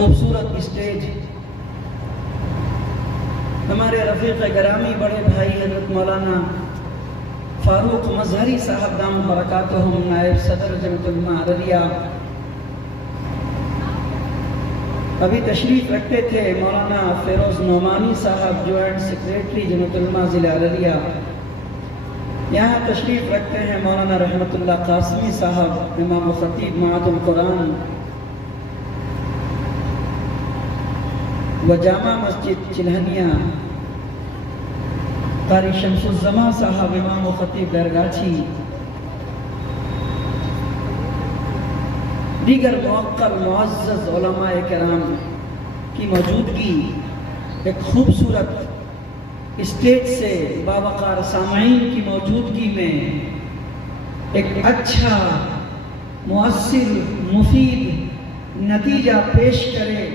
خوبصورت اسٹیج ہمارے رفیق گرامی بڑے بھائی حضرت مولانا فاروق مظہری صاحب دام برکاتہم نائب صدر جمعیت علماء ارریہ ابھی تشریف رکھتے تھے مولانا فیروز نعمانی صاحب جوائنٹ سیکریٹری جمعیت علماء ضلع ارریہ یہاں تشریف رکھتے ہیں مولانا رحمت اللہ قاسمی صاحب امام و خطیب معہد القرآن و جامع مسجد چلہنیہ قاری شمس الزمان صاحب امام و خطیب درگاچھی دیگر موقر معزز علماء کرام کی موجودگی ایک خوبصورت اسٹیج سے باوقار سامعین کی موجودگی میں ایک اچھا مؤثر مفید نتیجہ پیش کرے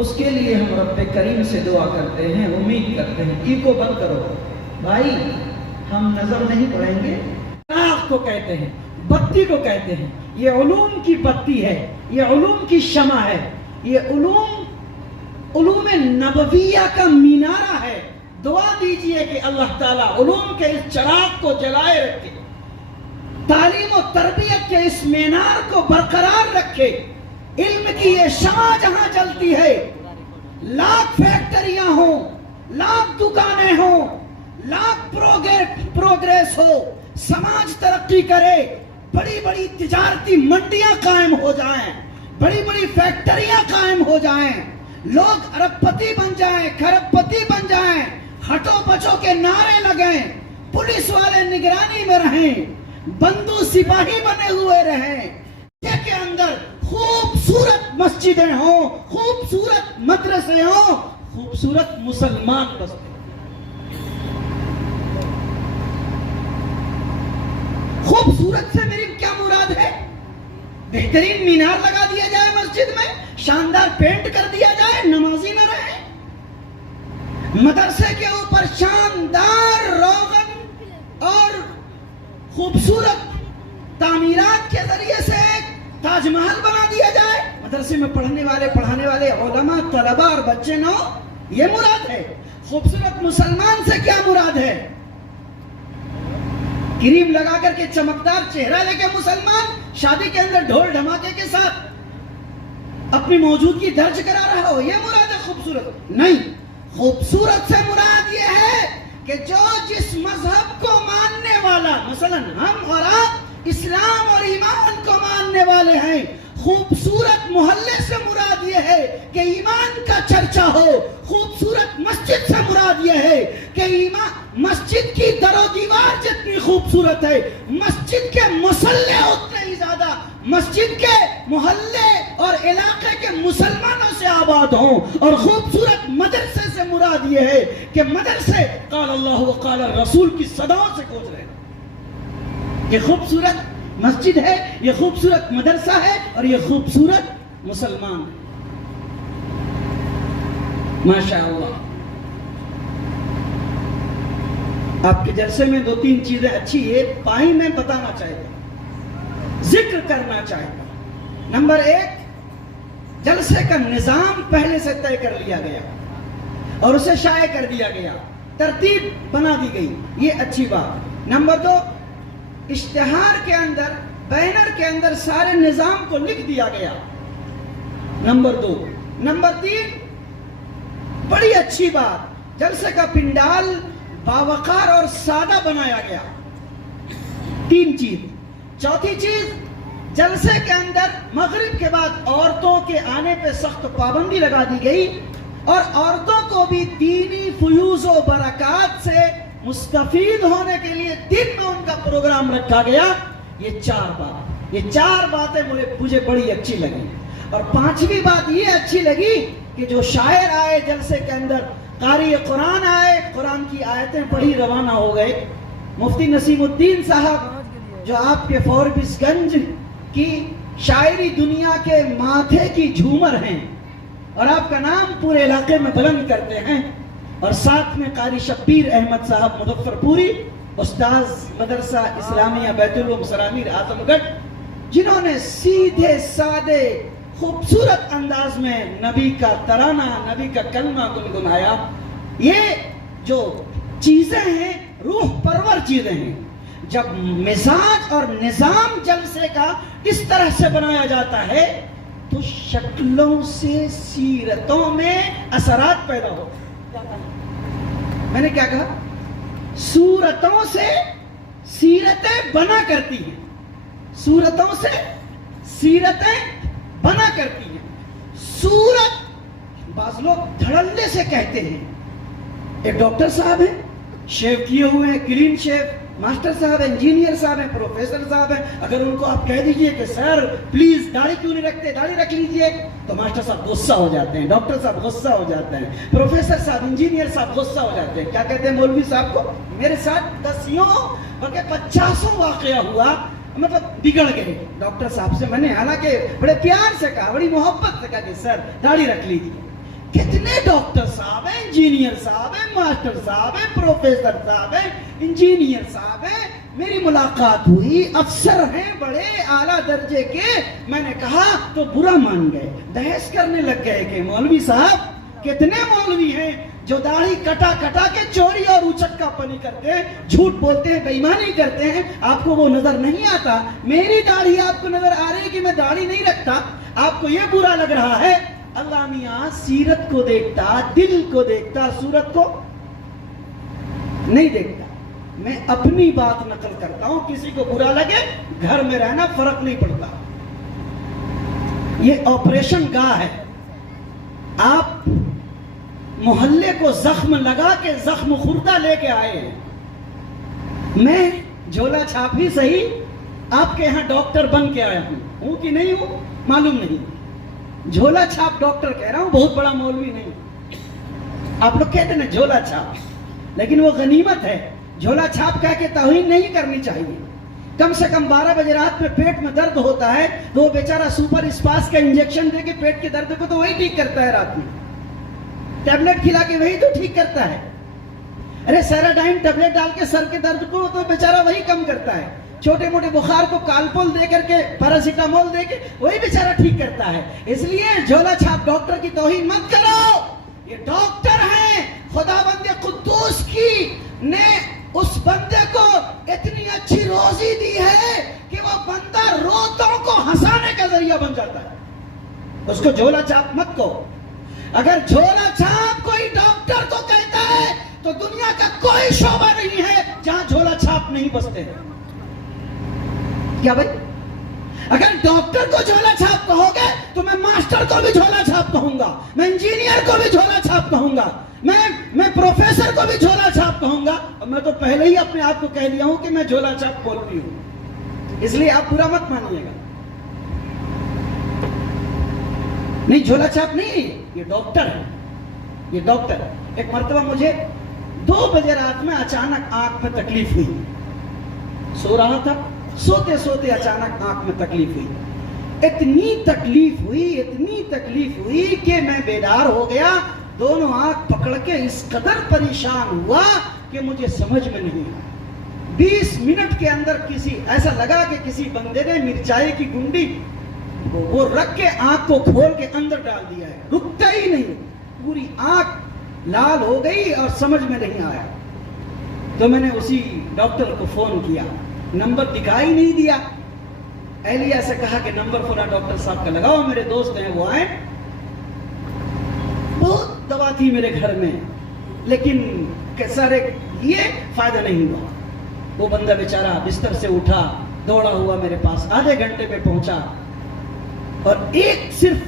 اس کے لیے ہم رب کریم سے دعا کرتے ہیں امید کرتے ہیں. ایکو بند کرو بھائی, ہم نظر نہیں پڑھیں گے. چراغ کو کہتے ہیں, بتی کو کہتے ہیں. یہ علوم کی بتی ہے, یہ علوم کی شمع ہے, یہ علوم نبویہ کا مینارہ ہے. دعا دیجئے کہ اللہ تعالیٰ علوم کے اس چراغ کو جلائے رکھے, تعلیم و تربیت کے اس مینار کو برقرار رکھے. علم کی یہ شمع جہاں جلتی ہے, لاکھ فیکٹریاں ہوں, لاکھ دکانیں ہوں, لاکھ پروگریس ہو, سماج ترقی کرے, بڑی بڑی تجارتی منڈیاں قائم ہو جائیں, بڑی بڑی فیکٹریاں قائم ہو جائیں, لوگ ارب پتی بن جائیں, کھرب پتی بن جائیں, ہٹو بچو کے نعرے لگیں, پولیس والے نگرانی میں رہیں, بندو سپاہی بنے ہوئے رہیں, کے اندر خوبصورت مسجدیں ہوں, خوبصورت مدرسے ہوں, خوبصورت مسلمان بستے. خوبصورت سے میری کیا مراد ہے؟ بہترین مینار لگا دیا جائے مسجد میں, شاندار پینٹ کر دیا جائے, نمازی نہ رہے. مدرسے کے اوپر شاندار روغن اور خوبصورت تعمیرات کے ذریعے سے ایک تاج محل بنا دیا جائے. مدرسے میں پڑھنے والے علماء, طلباء اور بچے نہ ہو, یہ مراد ہے. خوبصورت مسلمان سے کیا مراد ہے؟ کریم لگا کر کے چمکدار چہرہ لے کے مسلمان شادی کے اندر ڈھول دھماکے کے ساتھ اپنی موجودگی درج کرا رہا ہو, یہ مراد ہے خوبصورت؟ نہیں. خوبصورت سے مراد یہ ہے کہ جو جس مذہب کو ماننے والا, مثلا ہم اور آپ اسلام اور ایمان کو ماننے والے ہیں, خوبصورت محلے سے مراد یہ ہے کہ ایمان کا چرچا ہو. خوبصورت مسجد سے مراد یہ ہے کہ مسجد کی در و دیوار جتنی خوبصورت ہے, مسجد کے مصلے اتنے ہی زیادہ مسجد کے محلے اور علاقے کے مسلمانوں سے آباد ہوں. اور خوبصورت مدرسے سے مراد یہ ہے کہ مدرسے قال اللہ و قال رسول کی صداؤں سے گونج رہے ہیں. یہ خوبصورت مسجد ہے, یہ خوبصورت مدرسہ ہے, اور یہ خوبصورت مسلمان ہے. ماشاءاللہ. آپ کے جلسے میں 2-3 چیزیں اچھی یہ پائی میں بتانا چاہتا ہوں, ذکر کرنا چاہتا ہوں. نمبر 1, جلسے کا نظام پہلے سے طے کر لیا گیا اور اسے شائع کر دیا گیا, ترتیب بنا دی گئی, یہ اچھی بات. نمبر 2, اشتہار کے اندر, بینر کے اندر سارے نظام کو لکھ دیا گیا. نمبر 2. نمبر 3, بڑی اچھی بات, جلسے کا پنڈال باوقار اور سادہ بنایا گیا. 3 چیز. چوتھی چیز, جلسے کے اندر مغرب کے بعد عورتوں کے آنے پہ سخت پابندی لگا دی گئی, اور عورتوں کو بھی دینی فیوز و برکات سے مستفید ہونے کے لیے دن میں ان کا پروگرام رکھا گیا. یہ 4 باتیں مجھے بڑی اچھی لگی. اور 5ویں بات یہ اچھی لگی کہ جو شاعر آئے جلسے کے اندر, قاری قرآن آئے, قرآن کی آیتیں پڑھی روانہ ہو گئے. مفتی نسیم الدین صاحب جو آپ کے فوربس گنج کی شاعری دنیا کے ماتھے کی جھومر ہیں, اور آپ کا نام پورے علاقے میں بلند کرتے ہیں, اور ساتھ میں قاری شبیر احمد صاحب مظفر پوری, استاذ مدرسہ اسلامیہ بیت العلوم سرامیر اعظم گڑھ, جنہوں نے سیدھے سادے خوبصورت انداز میں نبی کا ترانہ، نبی کا کلمہ گنگنایا. یہ جو چیزیں ہیں روح پرور چیزیں ہیں. جب مزاج اور نظام جلسے کا اس طرح سے بنایا جاتا ہے تو شکلوں سے سیرتوں میں اثرات پیدا ہوتے ہیں. میں نے کیا کہا؟ صورتوں سے سیرتیں بنا کرتی ہیں. صورتوں سے سیرتیں بنا کرتی ہیں. صورت بعض لوگ دھڑلے سے کہتے ہیں. ایک ڈاکٹر صاحب ہیں، شیو کیے ہوئے ہیں، کلین شیو، ماسٹر صاحب ہیں، انجینئر صاحب ہیں، پروفیسر صاحب ہیں. اگر ان کو آپ کہہ دیجئے کہ سر پلیز داڑھی کیوں نہیں رکھتے، داڑھی رکھ لیجئے، تو ماسٹر صاحب غصہ ہو جاتے ہیں، ڈاکٹر صاحب غصہ ہو جاتے ہیں، پروفیسر صاحب، انجینئر صاحب غصہ ہو جاتے ہیں. کیا کہتے ہیں مولوی صاحب کو؟ میرے ساتھ 10 بلکہ 50 واقعہ ہوا، مطلب بگڑ گئے. ڈاکٹر صاحب سے میں نے حالانکہ بڑے پیار سے کہا، بڑی محبت سے کہا کہ سر داڑھی رکھ لیجیے. کتنے ڈاکٹر صاحب ہیں، انجینئر صاحب ہیں، ماسٹر صاحب ہیں، پروفیسر صاحب ہیں، انجینئر صاحب ہیں. میری ملاقات ہوئی، افسر ہیں بڑے اعلیٰ درجے کے. میں نے کہا تو برا مان گئے، بحث کرنے لگ گئے کہ مولوی صاحب کتنے مولوی ہیں جو داڑھی کٹا کٹا کے چوری اور اچکا پنی کرتے ہیں، جھوٹ بولتے ہیں، بے ایمانی کرتے ہیں. آپ کو وہ نظر نہیں آتا؟ میری داڑھی آپ کو نظر آ رہی ہے کہ میں داڑھی نہیں رکھتا، آپ کو یہ برا لگ رہا ہے. اللہ میاں سیرت کو دیکھتا، دل کو دیکھتا، صورت کو نہیں دیکھتا. میں اپنی بات نقل کرتا ہوں، کسی کو برا لگے گھر میں رہنا، فرق نہیں پڑتا. یہ آپریشن گاہ ہے. آپ محلے کو زخم لگا کے زخم خوردہ لے کے آئے ہیں. میں جھولا چھاپ ہی صحیح آپ کے یہاں ڈاکٹر بن کے آیا ہوں کہ نہیں ہوں معلوم نہیں. جھولا چھاپ ڈاکٹر کہہ رہا ہوں، بہت بڑا مولوی نہیں. آپ لوگ کہتے ہیں جھولا چھاپ، لیکن وہ غنیمت ہے. جھولا چھاپ کہہ کے توہین نہیں کرنی چاہیے. کم سے کم 12 بجے رات میں پیٹ میں درد ہوتا ہے تو وہ بیچارہ سپر اسپاس کا انجیکشن دے کے پیٹ کے درد کو تو وہی ٹھیک کرتا ہے. رات میں ٹیبلٹ کھلا کے وہی تو ٹھیک کرتا ہے. ارے سیراڈائن ٹیبلٹ ڈال کے سر کے درد کو تو بیچارہ وہی کم کرتا ہے. چھوٹے موٹے بخار کو کالپول دے کر کے، پیراسیٹامول دے کے وہی بیچارہ ٹھیک کرتا ہے. اس لیے جھولا چھاپ ڈاکٹر کی توہین مت کرو. یہ ڈاکٹر ہیں. خدا بند قدوس کی نے اس بندے کو اتنی اچھی روزی دی ہے کہ وہ بندہ روتوں کو ہنسانے کا ذریعہ بن جاتا ہے. اس کو جھولا چھاپ مت کہو. اگر جھولا چھاپ کوئی ڈاکٹر کو کہتا ہے تو دنیا کا کوئی شعبہ نہیں ہے جہاں جھولا چھاپ نہیں بستے ہیں. کیا بھائی؟ اگر ڈاکٹر کو جھولا چھاپ کہو گے تو میں ماسٹر کو بھی جھولا چھاپ کہوں گا، میں انجینئر کو بھی جھولا چھاپ کہوں گا، میں پروفیسر کو بھی جھولا چھاپ کہوں گا. اور میں تو پہلے ہی اپنے آپ کو کہہ دیا ہوں کہ میں جھولا چھاپ بولتی ہوں، اس لیے آپ برا مت مانیے گا. نہیں، جھولا چھاپ نہیں، یہ ڈاکٹر ہے. یہ ڈاکٹر ہے. ایک مرتبہ مجھے 2 بجے رات میں اچانک آنکھ میں تکلیف ہوئی. سو رہا تھا، سوتے سوتے اچانک آنکھ میں تکلیف ہوئی. اتنی تکلیف ہوئی کہ میں بیدار ہو گیا. دونوں آنکھ پکڑ کے اس قدر پریشان ہوا کہ مجھے سمجھ میں نہیں آیا. 20 منٹ کے اندر ایسا لگا کہ کسی بندے نے مرچائی کی گنڈی وہ رکھ کے آنکھ کو کھول کے اندر ڈال دیا ہے. رکتا ہی نہیں، پوری آنکھ لال ہو گئی اور سمجھ میں نہیں آیا. تو میں نے اسی ڈاکٹر کو فون کیا، نمبر دکھائی نہیں دیا. اہلیہ سے کہا کہ نمبر فلاں ڈاکٹر صاحب کا لگاؤ، میرے دوست ہیں وہ آئے. بہت دوا تھی میرے گھر میں، لیکن سارے یہ فائدہ نہیں ہوا. وہ بندہ بیچارہ بستر سے اٹھا، دوڑا ہوا میرے پاس، آدھے گھنٹے میں پہنچا اور ایک صرف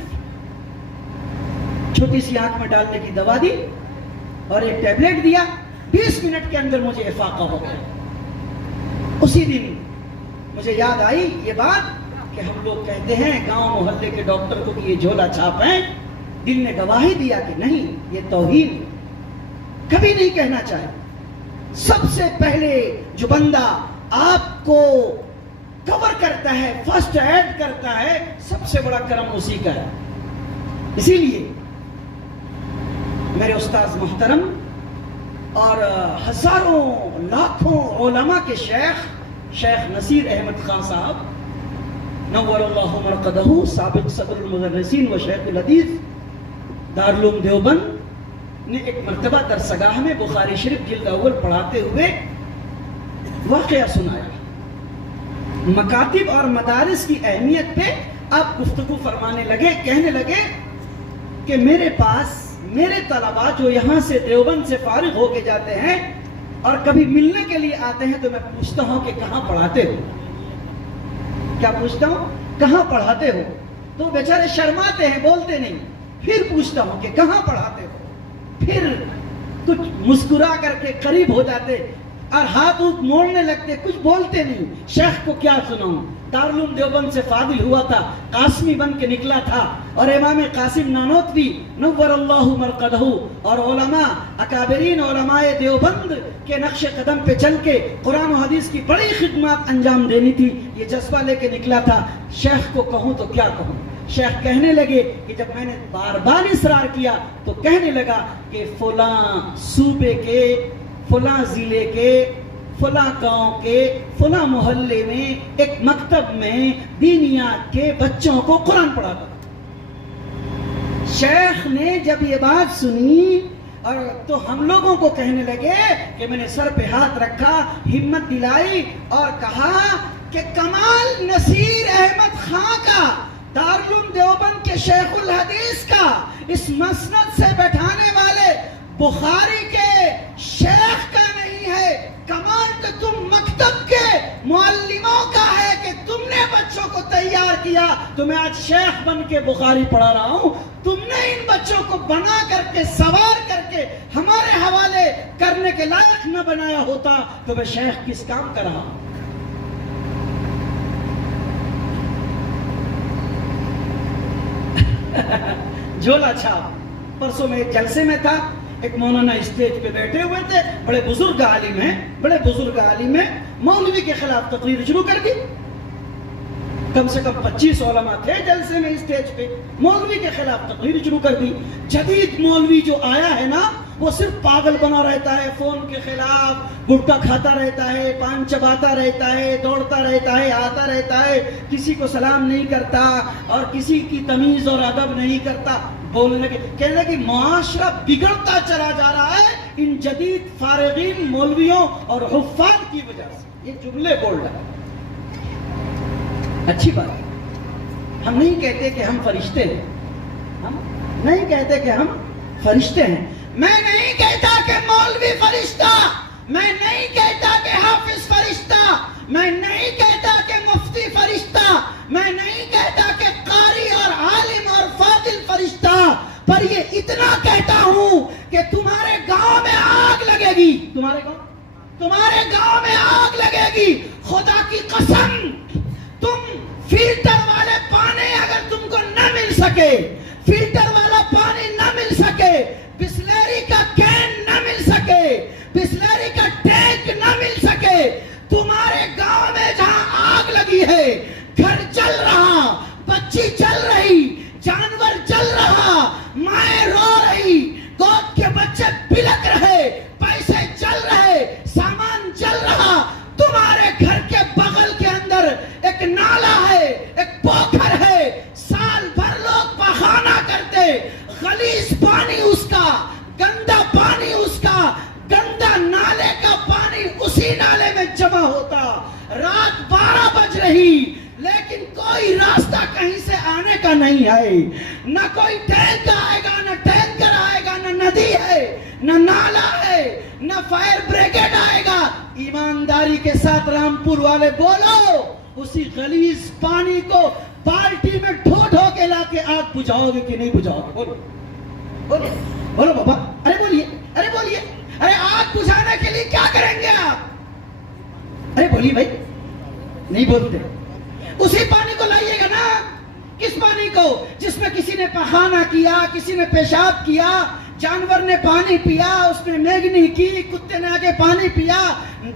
چھوٹی سی آنکھ میں ڈالنے کی دوا دی اور ایک ٹیبلٹ دیا. 20 منٹ کے اندر مجھے افاقہ ہو گیا. اسی دن مجھے یاد آئی یہ بات کہ ہم لوگ کہتے ہیں گاؤں محلے کے ڈاکٹر کو کہ یہ جھولا چھاپ ہیں. دل نے گواہی دیا کہ نہیں، یہ توہین کبھی نہیں کہنا چاہے. سب سے پہلے جو بندہ آپ کو کور کرتا ہے، فرسٹ ایڈ کرتا ہے، سب سے بڑا کرم اسی کا ہے. اسی لیے میرے استاذ محترم اور ہزاروں لاکھوں علماء کے شیخ نصیر احمد خان صاحب نور اللہ مرقدہ سابق صدر المدرسین و شیخ الحدیث دارالعلوم دیوبند نے ایک مرتبہ درسگاہ میں بخاری شریف جلد اول پڑھاتے ہوئے واقعہ سنایا. مکاتب اور مدارس کی اہمیت پہ آپ گفتگو فرمانے لگے, کہنے لگے کہ میرے پاس میرے طلباء جو یہاں سے دیوبند سے فارغ ہو کے جاتے ہیں اور کبھی ملنے کے لیے آتے ہیں تو میں پوچھتا ہوں کہ کہاں پڑھاتے ہو. کیا پوچھتا ہوں؟ کہاں پڑھاتے ہو؟ تو بیچارے شرماتے ہیں, بولتے نہیں. پھر پوچھتا ہوں کہ کہاں پڑھاتے ہو, پھر کچھ مسکرا کر کے قریب ہو جاتے اور ہاتھ موڑنے لگتے, کچھ بولتے نہیں. شیخ کو کیا سناؤں, دارالعلوم دیوبند سے فاضل ہوا تھا, قاسمی بن کے نکلا تھا, اور امام قاسم نانوتوی نور اللہ مرقدہ اور علماء اکابرین علماء دیوبند کے نقش قدم پہ چل کے قرآن و حدیث کی بڑی خدمات انجام دینی تھی, یہ جذبہ لے کے نکلا تھا. شیخ کو کہوں تو کیا کہوں. شیخ کہنے لگے کہ جب میں نے بار بار اصرار کیا تو کہنے لگا کہ فلاں صوبے کے, فلاں ضلع کے, فلاں گاؤں کے, فلاں محلے میں ایک مکتب میں دینیات کے بچوں کو قرآن پڑھاتا. شیخ نے جب یہ بات سنی اور تو ہم لوگوں کو کہنے لگے کہ میں نے سر پہ ہاتھ رکھا, ہمت دلائی اور کہا کہ کمال نصیر احمد خان کا, دارالعلوم دیوبند کے شیخ الحدیث کا, اس مسند سے بیٹھانے والے بخاری کے شیخ کا نہیں ہے, کمال تو تم مکتب کے معلموں کا ہے کہ تم نے بچوں کو تیار کیا. تو میں آج شیخ بن کے بخاری پڑھا رہا ہوں, تم نے ان بچوں کو بنا کر کے سوار کر کے ہمارے حوالے کرنے کے لائق نہ بنایا ہوتا تو میں شیخ کس کام کر رہا ہوں. جھولا چھاپ. پرسوں میں ایک جلسے میں تھا, ایک مولانا اسٹیج پہ بیٹھے ہوئے تھے, بڑے بزرگ عالم ہیں, بڑے بزرگ عالم ہیں, مولوی کے خلاف تقریر شروع کر دی. کم سے کم 25 علماء تھے جلسے میں اسٹیج پہ, مولوی کے خلاف تقریر شروع کر دی. جدید مولوی جو آیا ہے نا وہ صرف پاگل بنا رہتا ہے, فون کے خلاف گٹکا کھاتا رہتا ہے, پان چباتا رہتا ہے, دوڑتا رہتا ہے, آتا رہتا ہے, کسی کو سلام نہیں کرتا اور کسی کی تمیز اور ادب نہیں کرتا. بولنے لگے, کہنے لگے معاشرہ بگڑتا چلا جا رہا ہے ان جدید فارغین مولویوں اور حفاظ کی وجہ سے. یہ جملے بول رہا ہے. اچھی بات ہے, ہم نہیں کہتے کہ ہم فرشتے ہیں, ہم نہیں کہتے کہ ہم فرشتے ہیں. میں نہیں کہتا کہ مولوی فرشتہ, میں نہیں کہتا کہ حافظ فرشتہ, میں نہیں کہتا کہ مفتی فرشتہ, میں نہیں کہتا کہ قاری اور عالم اور فاضل فرشتہ, پر یہ اتنا کہتا ہوں کہ تمہارے گاؤں میں آگ لگے گی, تمہارے گاؤں میں آگ لگے گی. خدا کی قسم, تم فلٹر والے پانی اگر تم کو نہ مل سکے, فلٹر والا پانی نہ مل سکے, بسلری کا کین نہ مل سکے, بسلری کا ٹینک نہ مل سکے, تمہارے گاؤں میں جہاں آگ لگی ہے, گھر جل رہا, بچی چل رہی, جانور چل رہا, مائیں رو رہی, گود کے بچے بلک رہے, پیسے چل رہے, سامان چل رہا, تمہارے گھر کے بغل کے اندر ایک نالا ہے, ایک پوکھر ہے, سال بھر لوگ پخانہ کرتے, خلیص پانی اس کا, گندا پانی اس کا, گندا نالے کا پانی اسی نالے میں جمع ہوتا. رات 12 بج رہی لیکن کوئی راستہ کہیں سے آنے کا نہیں ہے, نہ کوئی ٹینک آئے گا, نہ ٹینکر آئے گا, نہ ندی ہے, نہ نالا ہے, نہ فائر بریگیڈ آئے گا. ایمانداری کے ساتھ رامپور والے بولو, اسی غلیظ پانی کو بالٹی میں ڈھو ڈھو کے لا کے آگ بجھاؤ گے کہ نہیں بجھاؤ گے؟ بولو بولو بولو بابا, ارے بولیے, ارے بولیے, ارے آگ بجھانے کے لیے کیا کریں گے آپ؟ ارے بولیے بھائی, نہیں بولتے. اسی پانی کو لائیے گا نا. کس پانی کو؟ جس میں کسی نے پخانہ کیا, کسی نے پیشاب کیا, جانور نے پانی پیا, اس نے میگنی کی, کتے نے آ کے پانی پیا,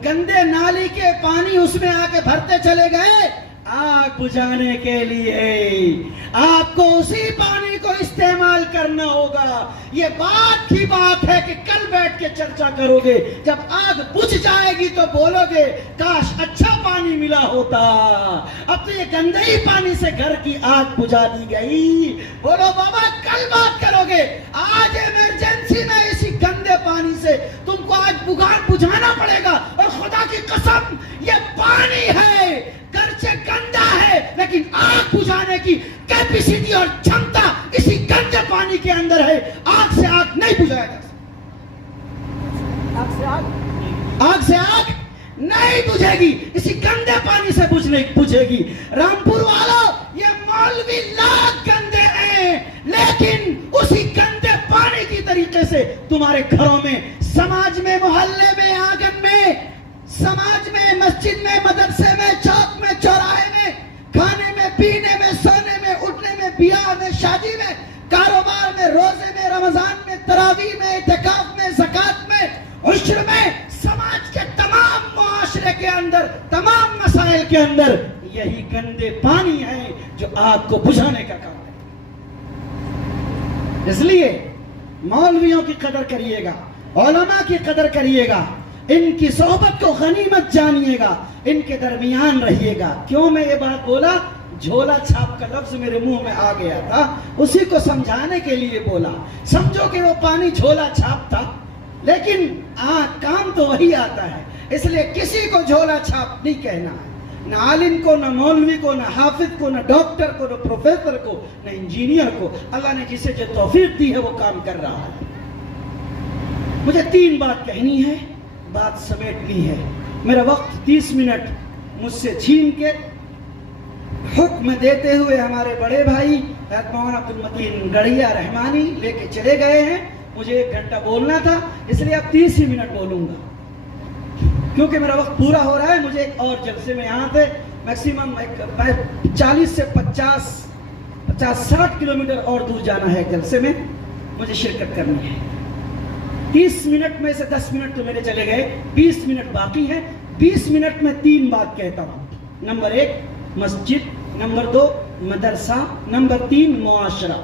گندے نالی کے پانی اس میں آ کے بھرتے چلے گئے. آگ بجھانے کے لیے آپ کو اسی پانی کو استعمال کرنا ہوگا. یہ بات کی بات ہے کہ کل بیٹھ کے چرچا کرو گے. جب آگ بجھ جائے گی تو بولو گے کاش اچھا پانی ملا ہوتا. اب تو یہ گندے ہی پانی سے گھر کی آگ بجھا دی گئی. بولو بابا کل بات کرو گے. آج ایمرجنسی میں اسی گندے پانی سے تم کو آج بجھانا پڑے گا. اور خدا کی قسم یہ پانی ہے گرچہ گندا ہے لیکن آگ بجھانے کی کیپیسٹی اور چھمتا اسی گندے پانی کے اندر ہے. آگ سے آگ نہیں بجھایا جا سکتا. آگ سے آگ نہیں بجھے گی. اسی گندے پانی سے بجھے گی. رامپور والوں یہ مولوی لاکھ گندے ہیں لیکن اسی گندے پانی کی طریقے سے تمہارے گھروں میں, سماج میں, محلے میں, آنگن میں, سماج میں, مسجد میں, مدرسے میں, چوک میں, چوراہے میں, کھانے میں, پینے میں, سونے میں, اٹھنے میں, بیاہ میں, شادی میں, کاروبار میں, روزے میں, رمضان میں, تراویح میں, اعتکاف میں, زکات میں, عشر میں, سماج کے تمام معاشرے کے اندر, تمام مسائل کے اندر یہی گندے پانی ہے جو آگ کو بجھانے کا کام ہے. اس لیے مولویوں کی قدر کریے گا, علماء کی قدر کریے گا, ان کی صحبت کو غنیمت جانیے گا, ان کے درمیان رہیے گا. کیوں میں یہ بات بولا؟ جھولا چھاپ کا لفظ میرے منہ میں آ گیا تھا, اسی کو سمجھانے کے لیے بولا. سمجھو کہ وہ پانی جھولا چھاپ تھا لیکن کام تو وہی آتا ہے. اس لیے کسی کو جھولا چھاپ نہیں کہنا ہے, نہ عالم کو, نہ مولوی کو, نہ حافظ کو, نہ ڈاکٹر کو, نہ پروفیسر کو, نہ انجینئر کو. اللہ نے جسے جو توفیق دی ہے وہ کام کر رہا ہے. مجھے 3 بات کہنی ہے, بات سمیٹنی ہے. میرا وقت 30 منٹ مجھ سے چھین کے حکم دیتے ہوئے ہمارے بڑے بھائی حضرت مولانا عبد المتین گڑھیا رحمانی لے کے چلے گئے ہیں. مجھے 1 گھنٹہ بولنا تھا اس لیے اب 30 ہی منٹ بولوں گا کیونکہ میرا وقت پورا ہو رہا ہے. مجھے ایک اور جلسے میں یہاں سے میکسیمم 40 سے 50-60 کلومیٹر اور دور جانا ہے. جلسے میں مجھے شرکت کرنی ہے. 30 منٹ میں سے 10 منٹ تو میرے چلے گئے, 20 منٹ باقی ہیں. 20 منٹ میں 3 بات کہتا ہوں. نمبر 1 مسجد, نمبر 2 مدرسہ, نمبر 3 معاشرہ.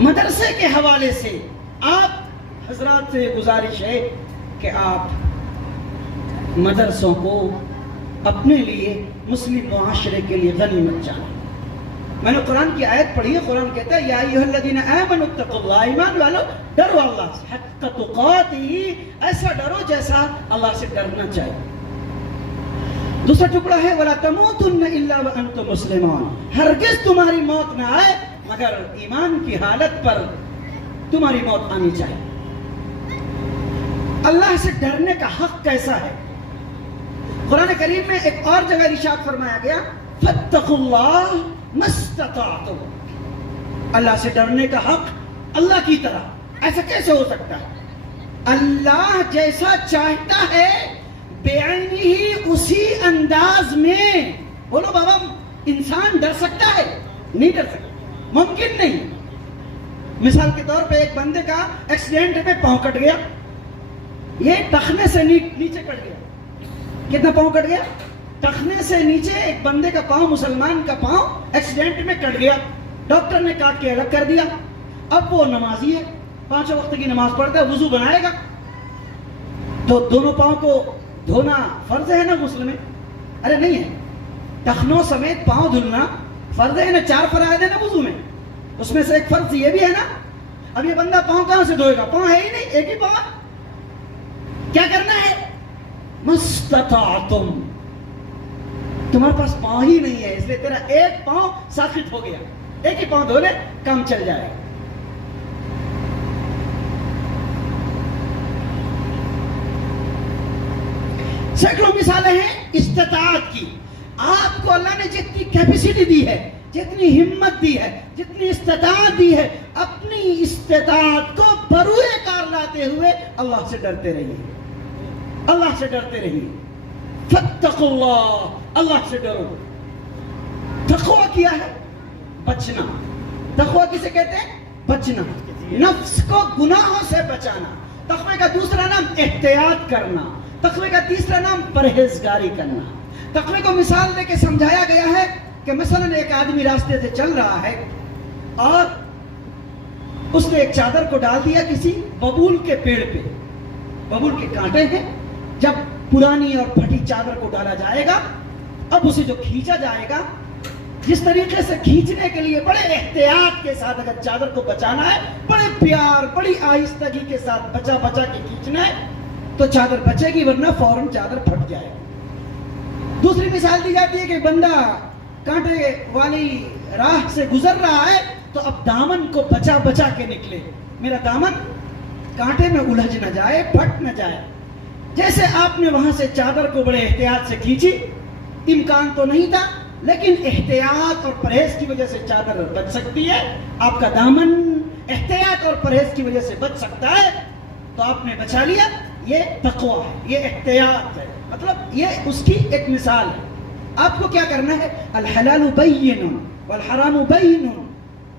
مدرسے کے حوالے سے آپ حضرات سے گزارش ہے کہ آپ مدرسوں کو اپنے لیے, مسلم معاشرے کے لیے غنیمت جانیں. میں نے قرآن کی آیت پڑھی ہے. قرآن کہتا ہے یا ایھا الذین آمنوا اتقوا اللہ, ایمان والو ڈرو اللہ سے, حق تقاتہ, ایسا ڈرو جیسا اللہ سے ڈرنا چاہیے. دوسرا ٹکڑا ہے ولا تموتن الا وانتم مسلمون, ہرگز تمہاری موت نہ آئے مگر ایمان کی حالت پر تمہاری موت آنی چاہیے. اللہ سے ڈرنے کا حق کیسا ہے؟ قرآن کریم میں ایک اور جگہ ارشاد فرمایا گیا فاتقوا اللہ ما استطعتم. اللہ سے ڈرنے کا حق اللہ کی طرح. ایسا کیسے ہو سکتا ہے؟ اللہ جیسا چاہتا ہے بعینہ ہی اسی انداز میں. بولو بابا انسان ڈر سکتا ہے؟ نہیں ڈر سکتا, ممکن نہیں. مثال کے طور پہ ایک بندے کا ایکسیڈنٹ میں پاؤں کٹ گیا, یہ ٹخنے سے نیچے کٹ گیا. کتنا پاؤں کٹ گیا؟ ٹخنے سے نیچے ایک بندے کا پاؤں, مسلمان کا پاؤں ایکسیڈنٹ میں کٹ گیا. ڈاکٹر نے کاٹ کے الگ کر دیا. اب وہ نمازی ہے, 5 وقت کی نماز پڑھتا ہے, وضو بنائے گا تو دونوں پاؤں کو دھونا فرض ہے نا غسل میں؟ ارے نہیں ہے. ٹخنوں سمیت پاؤں دھلنا فرض ہے نا, 4 فرائض ہے نا وضو میں, اس میں سے ایک فرض یہ بھی ہے نا. اب یہ بندہ پاؤں کہاں سے دھوئے گا؟ پاؤں ہے ہی نہیں, ایک ہی پاؤں. کیا کرنا ہے؟ مستطعتم. تمہارے پاس پاؤں ہی نہیں ہے اس لیے تیرا ایک پاؤں ساقط ہو گیا, ایک ہی پاؤں دھو لے, کام چل جائے. سینکڑوں مثالیں ہیں استطاعت کی. آپ کو اللہ نے جتنی کیپیسٹی دی ہے, جتنی ہمت دی ہے, جتنی استطاعت دی ہے, اپنی استطاعت کو بروئے کار لاتے ہوئے اللہ سے ڈرتے رہیے. اللہ سے ڈرتے رہیے. فاتقوا اللہ, اللہ سے ڈرو. تقویٰ کیا ہے؟ بچنا. تقویٰ کسے کہتے ہیں؟ بچنا, نفس کو گناہوں سے بچانا. تقوی کا دوسرا نام احتیاط کرنا. تقوی کا تیسرا نام پرہیزگاری کرنا. تقوی کو مثال دے کے سمجھایا گیا ہے کہ مثلا ایک آدمی راستے سے چل رہا ہے اور اس نے ایک چادر کو ڈال دیا کسی ببول کے پیڑ پہ. ببول کے کانٹے ہیں. جب پرانی اور پھٹی چادر کو ڈالا جائے گا, اب اسے جو کھینچا جائے گا, جس طریقے سے کھینچنے کے لیے بڑے احتیاط کے ساتھ اگر چادر کو بچانا ہے, بڑے پیار بڑی آہستگی کے ساتھ بچا بچا کے کھینچنا ہے تو چادر بچے گی, ورنہ فوراً چادر پھٹ جائے گی. دوسری مثال دی جاتی ہے کہ بندہ کانٹے والی راہ سے گزر رہا ہے تو اب دامن کو بچا بچا کے نکلے, میرا دامن کانٹے میں الجھ نہ جائے, پھٹ نہ جائے. جیسے آپ نے وہاں سے چادر کو بڑے احتیاط سے کھینچی, امکان تو نہیں تھا لیکن احتیاط اور پرہیز کی وجہ سے چادر بچ سکتی ہے, آپ کا دامن احتیاط اور پرہیز کی وجہ سے بچ سکتا ہے, تو آپ نے بچا لیا. یہ تقویٰ ہے, یہ احتیاط ہے, مطلب یہ اس کی ایک مثال ہے. آپ کو کیا کرنا ہے؟ الحلال بین والحرام بین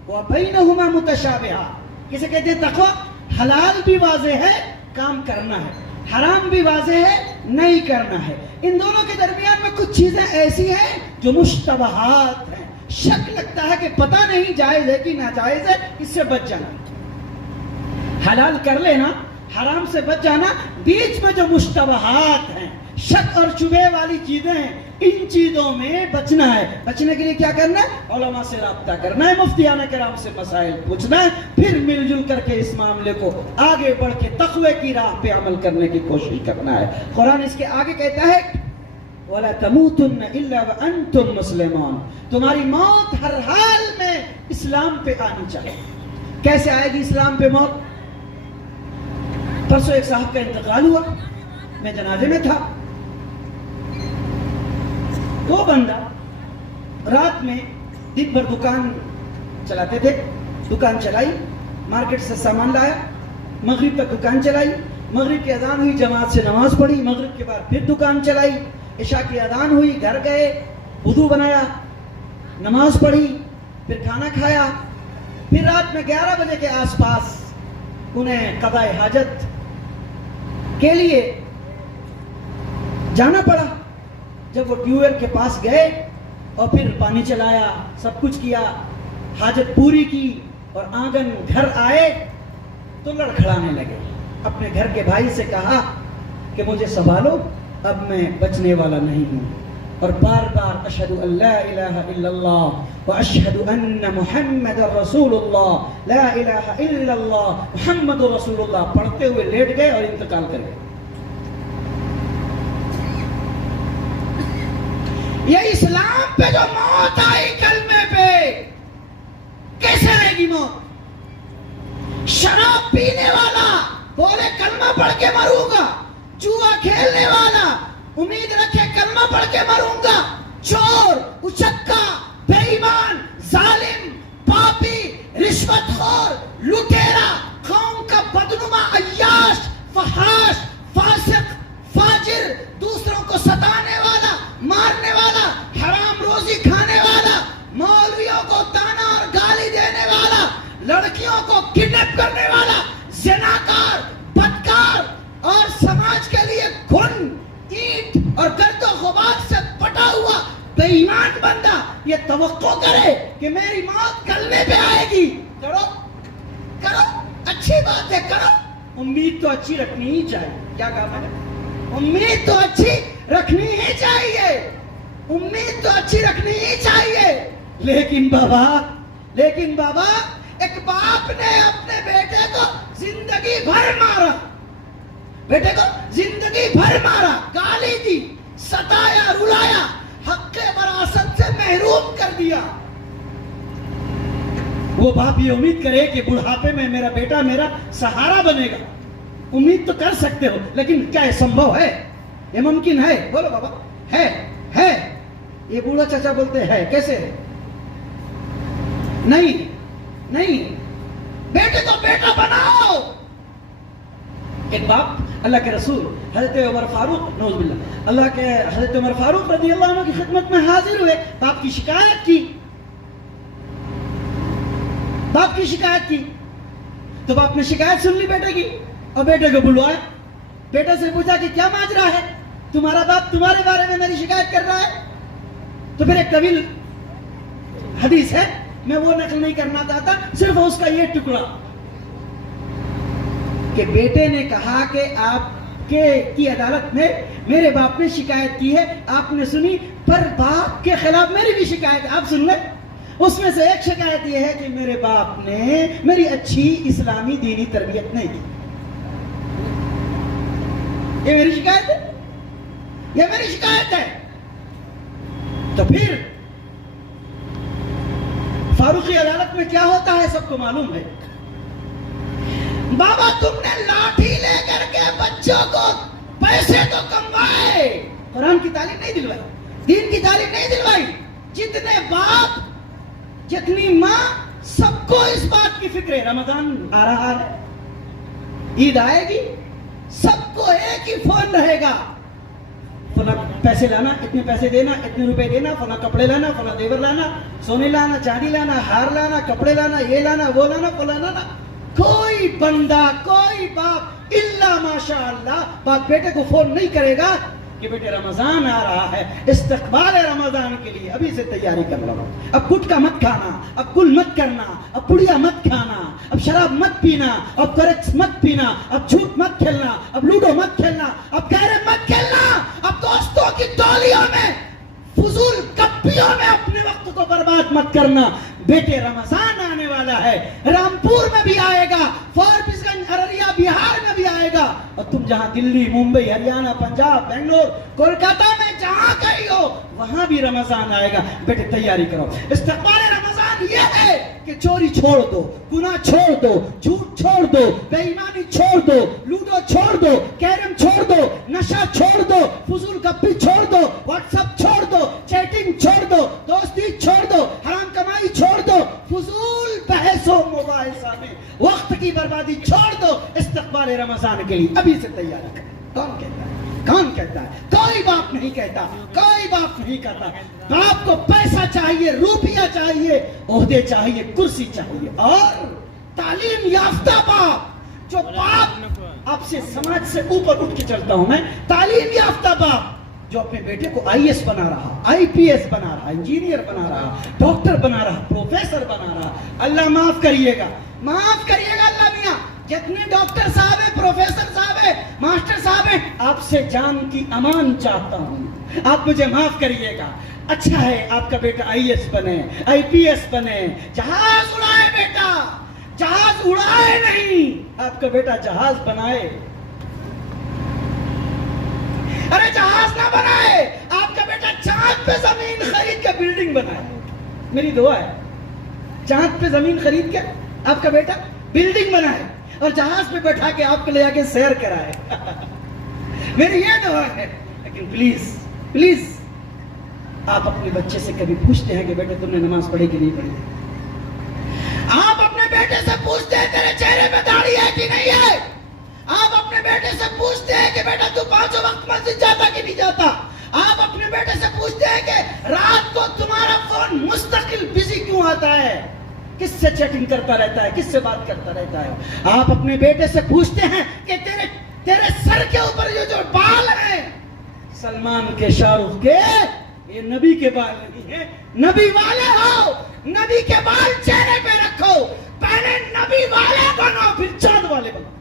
وبینہما متشابہہ. کسے کہتے ہیں تقویٰ؟ حلال بھی واضح ہے, کام کرنا ہے, حرام بھی واضح ہے, نہیں کرنا ہے. ان دونوں کے درمیان میں کچھ چیزیں ایسی ہیں جو مشتبہات ہیں, شک لگتا ہے کہ پتہ نہیں جائز ہے کہ ناجائز ہے, اس سے بچ جانا. حلال کر لینا, حرام سے بچ جانا. بیچ میں جو مشتبہات ہیں, شک اور شبہ والی چیزیں ہیں, ان چیزوں میں بچنا ہے. بچنے کے لیے کیا کرنا ہے؟ علماء سے رابطہ کرنا ہے, مفتیان کرام سے مسائل پوچھنا ہے, پھر مل جل کر کے اس معاملے کو آگے بڑھ کے تقوی کی راہ پہ عمل کرنے کی کوشش کرنا ہے. قرآن اس کے آگے کہتا ہے وَلَا تَمُوتُنَّ إِلَّا وَأَنْتُمْ مُسْلِمُونَ. تمہاری موت ہر حال میں اسلام پہ آنی چاہیے. کیسے آئے گی اسلام پہ موت؟ پرسوں ایک صاحب کا انتقال ہوا, میں جنازے میں تھا. وہ بندہ رات میں دن بھر دکان چلاتے تھے, دکان چلائی, مارکیٹ سے سامان لایا, مغرب تک دکان چلائی, مغرب کی اذان ہوئی, جماعت سے نماز پڑھی, مغرب کے بعد پھر دکان چلائی, عشاء کی اذان ہوئی, گھر گئے, وضو بنایا, نماز پڑھی, پھر کھانا کھایا, پھر رات میں 11 بجے کے آس پاس انہیں قضاء حاجت کے لیے جانا پڑا. جب وہ ٹیوب ویل کے پاس گئے اور پھر پانی چلایا, سب کچھ کیا, حاجت پوری کی اور آنگن گھر آئے تو لڑکھڑانے لگے. اپنے گھر کے بھائی سے کہا کہ مجھے سنبھالو, اب میں بچنے والا نہیں ہوں. اور بار بار اشہد ان لا الہ الا اللہ واشہد ان محمد رسول اللہ, لا الہ الا اللہ محمد رسول اللہ پڑھتے ہوئے لیٹ گئے اور انتقال کر گئے. یہ اسلام پہ جو موت آئی کلمے پہ, کیسے آئے گی موت؟ شراب پینے والا بولے کلمہ پڑھ کے مروں گا, جوا کھیلنے والا امید رکھے کلمہ پڑھ کے مروں گا, چور, اچکا, بے ایمان, ظالم, پاپی, رشوت خور, لٹیرا, قوم کا بدنما, عیاش, فحاش, فاسق, فاجر, دوسروں کو ستانے والا, مارنے والا, حرام روزی کھانے والا, مولویوں کو تانا اور گالی دینے والا, لڑکیوں کو کڈنیپ کرنے والا, زناکار, بدکار اور سماج کے لیے گھن, اینٹ اور گرد و غبار سے پٹا ہوا بے ایمان بندہ یہ توقع کرے کہ میری موت کلمے پہ آئے گی. کرو کرو, اچھی بات ہے, کرو. امید تو اچھی رکھنی ہی چاہیے. کیا کہا میں نے؟ امید تو اچھی رکھنی ہی چاہیے, امید تو اچھی رکھنی ہی چاہیے. لیکن بابا ایک باپ نے اپنے بیٹے کو زندگی بھر مارا, بیٹے کو زندگی بھر مارا, گالی دی, ستایا, رلایا, حق وراثت سے محروم کر دیا. وہ باپ یہ امید کرے کہ بڑھاپے میں میرا بیٹا میرا سہارا بنے گا. امید تو کر سکتے ہو, لیکن کیا یہ سمبھو ہے؟ یہ ممکن ہے؟ بولو بابا. ہے. یہ بوڑھا چچا بولتے ہے, کیسے ہے؟ نہیں, بیٹے کو بیٹا بناؤ. ایک باپ اللہ کے رسول حضرت عمر فاروق, نعوذ باللہ, اللہ کے حضرت عمر فاروق رضی اللہ عنہ کی خدمت میں حاضر ہوئے. باپ کی شکایت کی تو باپ نے شکایت سن لی بیٹے کی اور بیٹے کو بلوایا. بیٹے سے پوچھا کہ کیا ماجرا ہے؟ تمہارا باپ تمہارے بارے میں میری شکایت کر رہا ہے؟ تو پھر ایک طویل حدیث ہے، میں وہ نقل نہیں کرنا چاہتا، صرف اس کا یہ ٹکڑا کہ بیٹے نے کہا کہ آپ کی عدالت میں میرے باپ نے شکایت کی ہے، آپ نے سنی، پر باپ کے خلاف میری بھی شکایت ہے، آپ سن لیں۔ اس میں سے ایک شکایت یہ ہے کہ میرے باپ نے میری اچھی اسلامی دینی تربیت نہیں کی۔ یہ میری شکایت ہے، یہ میری شکایت ہے۔ تو پھر فاروقی عدالت میں کیا ہوتا ہے سب کو معلوم ہے۔ بابا تم نے لاٹھی لے کر کے بچوں کو پیسے تو کموائے، قرآن کی تعلیم نہیں دلوائی، دین کی تعلیم نہیں دلوائی۔ جتنے باپ جتنی ماں، سب کو اس بات کی فکر ہے رمضان آ رہا ہے، عید آئے گی، سب کو ایک ہی فون رہے گا، فلاں پیسے لانا، اتنے پیسے دینا، اتنے روپے دینا، فلاں کپڑے لانا، فلاں زیور لانا، سونے لانا، چاندی لانا، ہار لانا، کپڑے لانا، یہ لانا، وہ لانا، فلاں لانا۔ کوئی بندہ، کوئی باپ الا ماشاء اللہ باپ بیٹے کو فون نہیں کرے گا کہ بیٹے رمضان آ رہا ہے، استقبال ہے رمضان کے لیے، ابھی سے تیاری کر لو، اب گٹکا مت کھانا، اب گل مت کرنا، اب پڑیا مت کھانا، اب شراب مت پینا، اب کرکس مت پینا، اب جھوٹ مت کھیلنا، اب لوڈو مت کھیلنا، اب کیرم مت کھیلنا، اب دوستوں کی ٹولیوں میں فضول گپیوں میں اپنے وقت کو برباد مت کرنا۔ بیٹے رمضان آنے والا ہے، رامپور میں بھی آئے گا، فاربس گنج، ارریا، بہار میں بھی آئے گا، اور تم جہاں دلی، ممبئی، ہریانہ، پنجاب، بنگلور، کولکاتہ میں جہاں کہیں ہو وہاں بھی رمضان آئے گا۔ بیٹے تیاری کرو۔ استقبال رمضان یہ ہے کہ چوری چھوڑ دو، گناہ چھوڑ دو، جھوٹ چھوڑ دو، بے ایمانی چھوڑ دو، لوڈو چھوڑ دو، کیرم چھوڑ دو، نشہ چھوڑ دو، فضول گپی چھوڑ دو، واٹس ایپ چھوڑ دو، چیٹنگ چھوڑ دو، دوستی چھوڑ دو، حرام کمائی چھوڑ دو، فضول بحث و مباحثہ میں وقت کی بربادی چھوڑ دو۔ استقبال رمضان کے لیے ابھی سے تیاری کریں۔ کون کہتا ہے؟ کون کہتا ہے؟ کوئی باپ نہیں کہتا، کوئی باپ نہیں کہتا۔ باپ کو پیسہ چاہیے، روپیہ چاہیے، عہدے چاہیے، کرسی چاہیے، اور تعلیم یافتہ باپ، جو باپ آپ سے سماج سے اوپر اٹھ کے چلتا ہوں میں، تعلیم یافتہ باپ جو اپنے بیٹے کو آئی ایس بنا رہا، آئی پی ایس بنا رہا، انجینئر بنا رہا، ڈاکٹر بنا رہا، پروفیسر بنا رہا۔ اللہ معاف کریے گا، معاف کریے گا اللہ میاں، جتنے ڈاکٹر صاحب ہیں، پروفیسر صاحب ہیں، ماسٹر صاحب ہیں، آپ سے جان کی امان چاہتا ہوں، آپ مجھے معاف کریے گا۔ اچھا ہے آپ کا بیٹا آئی ایس بنے، آئی پی ایس بنے، جہاز اڑائے بیٹا، جہاز اڑائے نہیں، آپ کا بیٹا جہاز بنائے۔ ارے جہاز نہ بنائے، آپ کا بیٹا چاند پہ زمین خرید کے بلڈنگ بنائے۔ میری دعا ہے چاند پہ زمین خرید کے آپ کا بیٹا بلڈنگ بنائے اور جہاز پہ بیٹھا کے آپ کو لے جا کے سیر کرائے۔ میری یہ دعا ہے۔ لیکن پلیز پلیز آپ اپنے بچے سے کبھی پوچھتے ہیں کہ بیٹے تم نے نماز پڑھی کہ نہیں پڑھی؟ آپ اپنے بیٹے سے پوچھتے ہیں تیرے چہرے پہ داڑھی ہے کہ نہیں ہے؟ آپ اپنے بیٹے سے پوچھتے ہیں کہ بیٹا تو 5 وقت مسجد جاتا کہ نہیں جاتا؟ آپ اپنے بیٹے سے پوچھتے ہیں کہ رات کو تمہارا فون مستقل بزی کیوں آتا ہے؟ کس سے چیٹنگ کرتا رہتا ہے، کس سے بات کرتا رہتا ہے؟ آپ اپنے بیٹے سے پوچھتے ہیں کہ تیرے سر کے اوپر یہ جو بال ہیں سلمان کے، شاہ رخ کے، یہ نبی کے بال نہیں ہیں۔ نبی والے ہو، نبی کے بال چہرے پہ رکھو، پہلے نبی والے بنو پھر چاند والے بنو۔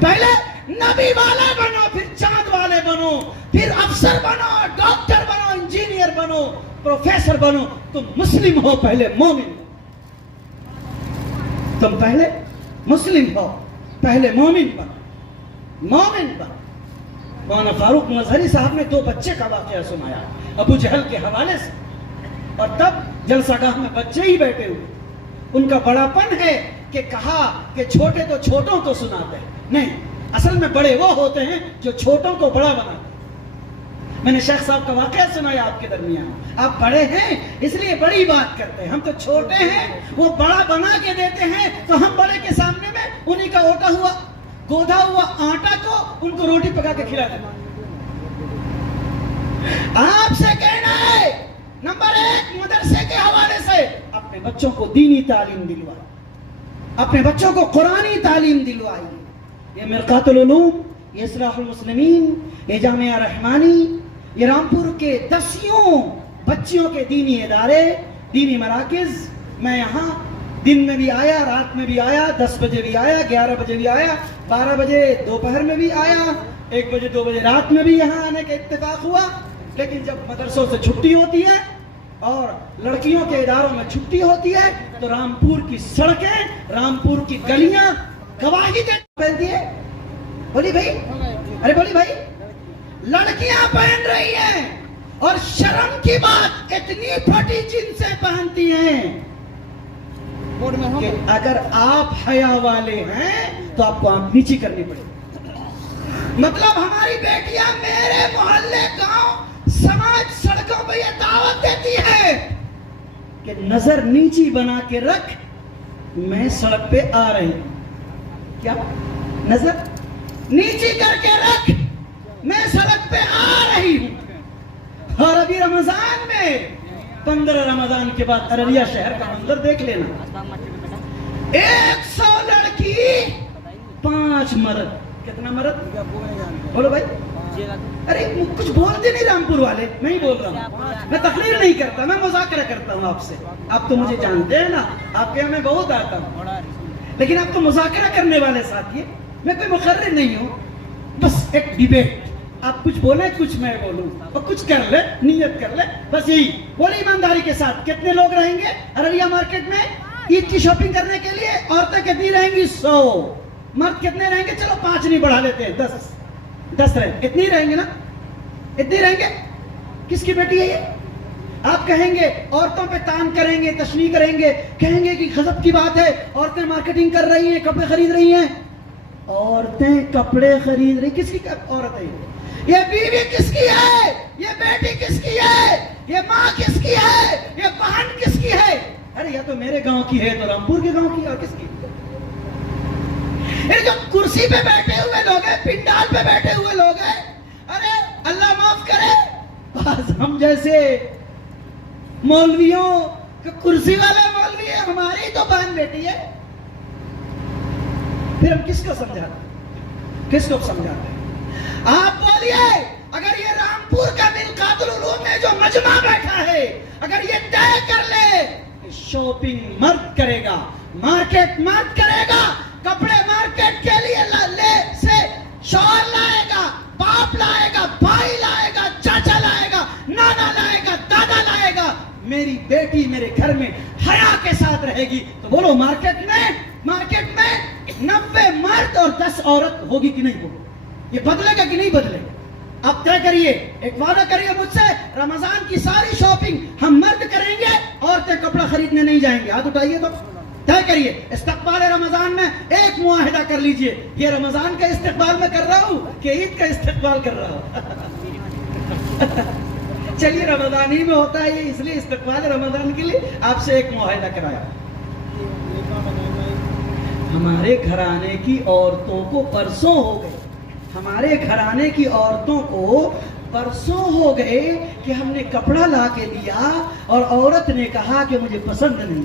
پہلے نبی والے بنو پھر چاند والے بنو، پھر افسر بنو، ڈاکٹر بنو، انجینئر بنو، پروفیسر بنو۔ تم مسلم ہو، پہلے مومن ہو۔ تم پہلے مسلم ہو، پہلے مومن بنو، مومن بنو۔ مولانا فاروق مظہری صاحب نے 2 بچے کا واقعہ سنایا ابو جہل کے حوالے سے، اور تب جلسہ گاہ میں بچے ہی بیٹھے ہوئے۔ ان کا بڑا پن ہے کہ کہا کہ چھوٹے تو چھوٹوں کو سناتے ہیں، نہیں، اصل میں بڑے وہ ہوتے ہیں جو چھوٹوں کو بڑا بناتے ہیں۔ میں نے شیخ صاحب کا واقعہ سنایا آپ کے درمیان۔ آپ بڑے ہیں اس لیے بڑی بات کرتے ہیں، ہم تو چھوٹے ہیں، وہ بڑا بنا کے دیتے ہیں، تو ہم بڑے کے سامنے میں انہی کا اوٹا ہوا گودا ہوا آٹا کو ان کو روٹی پکا کے کھلا دینا۔ آپ سے کہنا ہے نمبر 1 مدرسے کے حوالے سے اپنے بچوں کو دینی تعلیم دلوائیں، اپنے بچوں کو قرآنی تعلیم دلوائیں۔ یہ مرقات العلوم یہ اصلاح المسلمین، یہ جامعہ رحمانی، یہ رامپور کے دسیوں بچیوں کے دینی ادارے، دینی مراکز. میں یہاں دن میں بھی آیا، رات میں بھی آیا، 10 بجے بھی آیا، 11 بجے بھی آیا، 12 بجے دوپہر میں بھی آیا، 1 بجے 2 بجے رات میں بھی یہاں آنے کا اتفاق ہوا. لیکن جب مدرسوں سے چھٹی ہوتی ہے اور لڑکیوں کے اداروں میں چھٹی ہوتی ہے تو رامپور کی سڑکیں، رامپور کی گلیاں گواہی پہنتی ہے. بولی بھائی، ارے بولی بھائی، لڑکیاں پہن رہی ہیں اور شرم کی بات اتنی پھٹی جن سے پہنتی ہیں کہ اگر آپ حیا والے ہیں تو آپ کو آنکھ نیچی کرنی پڑے. مطلب ہماری بیٹیاں میرے محلے، گاؤں، سماج، سڑکوں پہ یہ دعوت دیتی ہے کہ نظر نیچی بنا کے رکھ، میں سڑک پہ آ رہی ہوں. کیا نظر نیچی کر کے رکھ، میں سڑک پہ آ رہی ہوں. اور ابھی رمضان میں 15 رمضان کے بعد ارریہ شہر کا منظر دیکھ لینا. 100 لڑکی، 5 مرد. کتنا مرد؟ بولو بھائی. ارے کچھ بولتے نہیں رامپور والے. میں ہی بول رہا ہوں، میں تقریر نہیں کرتا، میں مذاکرہ کرتا ہوں آپ سے. آپ تو مجھے جانتے ہیں نا، آپ کے یہاں میں بہت آتا ہوں، لیکن آپ تو مذاکرہ کرنے والے ساتھی ہیں. میں کوئی مقرر نہیں ہوں، بس ایک ڈیبیٹ. آپ کچھ بولیں، کچھ میں بولوں، اور کچھ کر لے، نیت کر لے، بس یہی. بولے ایمانداری کے ساتھ، کتنے لوگ رہیں گے ارریہ مارکیٹ میں عید کی شاپنگ کرنے کے لیے؟ عورتیں کتنی رہیں گی؟ 100. مرد کتنے رہیں گے؟ چلو 5 نہیں بڑھا لیتے ہیں، 10 رہیں. اتنی رہیں گے نا؟ اتنی رہیں گے. کس کی بیٹی ہے یہ؟ آپ کہیں گے عورتوں پہ تان کریں گے، تشنیع کریں گے، کہیں گے کہ غضب کی بات ہے، عورتیں مارکیٹنگ کر رہی ہیں، کپڑے خرید رہی ہیں. عورتیں کپڑے خرید رہی، کس کی عورت ہے یہ؟ بیوی کس کی ہے؟ یہ بیٹی کس کی ہے؟ یہ ماں کس کی ہے؟ یہ بہن کس کی ہے؟ ارے یا تو میرے گاؤں کی ہے تو رامپور کے گاؤں کی، اور کس کی؟ یہ جو کرسی پہ بیٹھے ہوئے لوگ ہیں، پنڈال پہ بیٹھے ہوئے لوگ ہیں، ارے اللہ معاف کرے، بس ہم جیسے مولویوں، کرسی والے مولوی ہے، ہماری تو بہن بیٹی ہے. پھر ہم کس کو سمجھاتے ہیں؟ کس کو سمجھاتے ہیں؟ آپ بولیے، اگر یہ رامپور کا ملکات العلوم میں جو مجمع بیٹھا ہے، اگر یہ طے کر لے کہ شاپنگ مرد کرے گا، مارکیٹ مرد کرے گا، کپڑے مارکیٹ کے لیے لے سے شوہر لائے گا، باپ لائے گا، بھائی لائے گا، چاچا لائے گا، نانا لائے گا، دادا لائے گا، میری بیٹی میرے گھر میں حیا کے ساتھ رہے گی، تو بولو مارکیٹ میں 90 مرد اور 10 عورت ہوگی کہ نہیں ہوگی؟ یہ بدلے گا کہ نہیں بدلے گا؟ آپ طے کریے، ایک وعدہ کریے مجھ سے، رمضان کی ساری شاپنگ ہم مرد کریں گے، عورتیں کپڑا خریدنے نہیں جائیں گے. ہاتھ اٹھائیے تو طے کریے. استقبال رمضان میں ایک معاہدہ کر لیجئے، یہ رمضان کا استقبال میں کر رہا ہوں کہ عید کا استقبال کر رہا ہوں؟ چلیے رمضان ہی میں ہوتا ہے یہ، اس لیے استقبال رمضان کے لیے آپ سے ایک معاہدہ کرایا. ہمارے گھرانے کی عورتوں کو پرسوں ہو گئے، ہمارے گھرانے کی عورتوں کو پرسوں ہو گئے کہ ہم نے کپڑا لا کے دیا اور عورت نے کہا کہ مجھے پسند نہیں.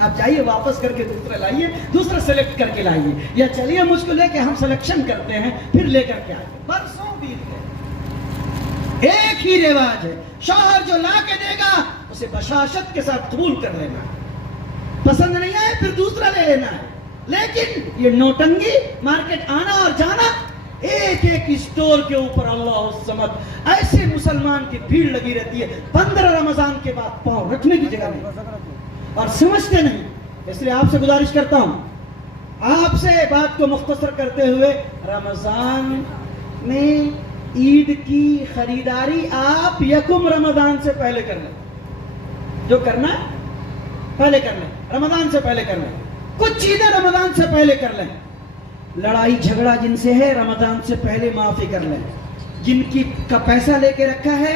آپ جائیے واپس کر کے دوسرا لائیے، دوسرا سلیکٹ کر کے لائیے، یا چلیے مجھ کو لے کے ہم سلیکشن کرتے ہیں پھر لے کر کے آئیے. برسوں بیت گئے. ایک ہی رواج ہے، شوہر جو لا کے دے گا اسے بشاشت کے ساتھ قبول کر لینا، پسند نہیں آئے پھر دوسرا لے لینا ہے. لیکن یہ نوٹنگی، مارکیٹ آنا اور جانا، ایک ایک اسٹور کے اوپر اللہ الصمد، ایسے مسلمان کی بھیڑ لگی رہتی ہے. 15 رمضان کے بعد پاؤں رکھنے کی جگہ نہیں اور سمجھتے نہیں. اس لیے آپ سے گزارش کرتا ہوں، آپ سے بات کو مختصر کرتے ہوئے، رمضان میں عید کی خریداری آپ یکم رمضان سے پہلے کر لیں. جو کرنا ہے پہلے کر لیں، رمضان سے پہلے کر لیں. کچھ چیزیں رمضان سے پہلے کر لیں. لڑائی جھگڑا جن سے ہے رمضان سے پہلے معافی کر لیں. جن کی کا پیسہ لے کے رکھا ہے،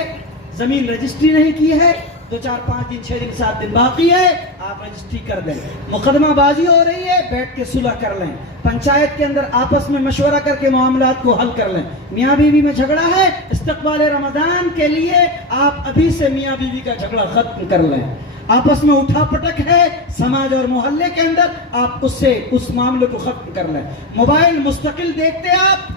زمین رجسٹری نہیں کی ہے، 2 4 5 دن 6 دن 7 دن باقی ہے، آپ رجسٹری کر دیں. مقدمہ بازی ہو رہی ہے، بیٹھ کے صلح کر لیں. پنچایت کے اندر آپس میں مشورہ کر کے معاملات کو حل کر لیں. میاں بیوی میں جھگڑا ہے، استقبال رمضان کے لیے آپ ابھی سے میاں بیوی کا جھگڑا ختم کر لیں. آپس میں اٹھا پٹک ہے سماج اور محلے کے اندر، آپ اس معاملے کو ختم کر لیں. موبائل مستقل دیکھتے آپ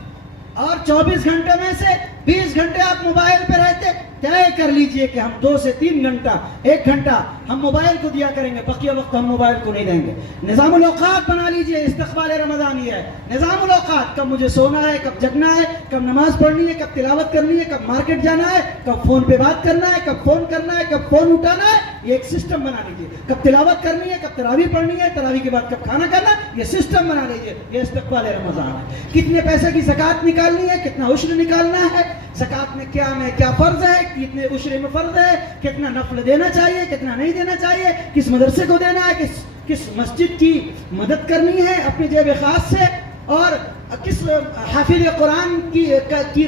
اور 24 گھنٹے میں سے 20 گھنٹے آپ موبائل پہ رہتے، طے کر لیجئے کہ ہم 2 سے 3 گھنٹہ 1 گھنٹہ ہم موبائل کو دیا کریں گے، بقیہ وقت ہم موبائل کو نہیں دیں گے۔ نظام الاوقات بنا لیجئے، استقبال رمضان یہ ہے نظام الاوقات، کب مجھے سونا ہے، کب جگنا ہے، کب نماز پڑھنی ہے، کب تلاوت کرنی ہے، کب مارکیٹ جانا ہے، کب فون پہ بات کرنا ہے، کب فون کرنا ہے، کب فون اٹھانا ہے، یہ ایک سسٹم بنا لیجئے۔ کب تلاوت کرنی ہے، کب تراویح پڑھنی ہے، تراویح کے بعد کب کھانا کرنا ہے، یہ سسٹم بنا لیجئے۔ یہ استقبال رمضان ہے۔ کتنے پیسے کی زکوٰۃ نکالنی ہے، کتنا عشر نکالنا ہے، زکوٰۃ میں کیا فرض ہے، کتنے عشرے میں فرض ہے، کتنا نفل دینا چاہیے، کتنا نہیں دینا چاہیے، کس مدرسے کو دینا ہے، کس مسجد کی مدد کرنی ہے اپنی جیب خاص سے، اور کس حافظ قرآن کی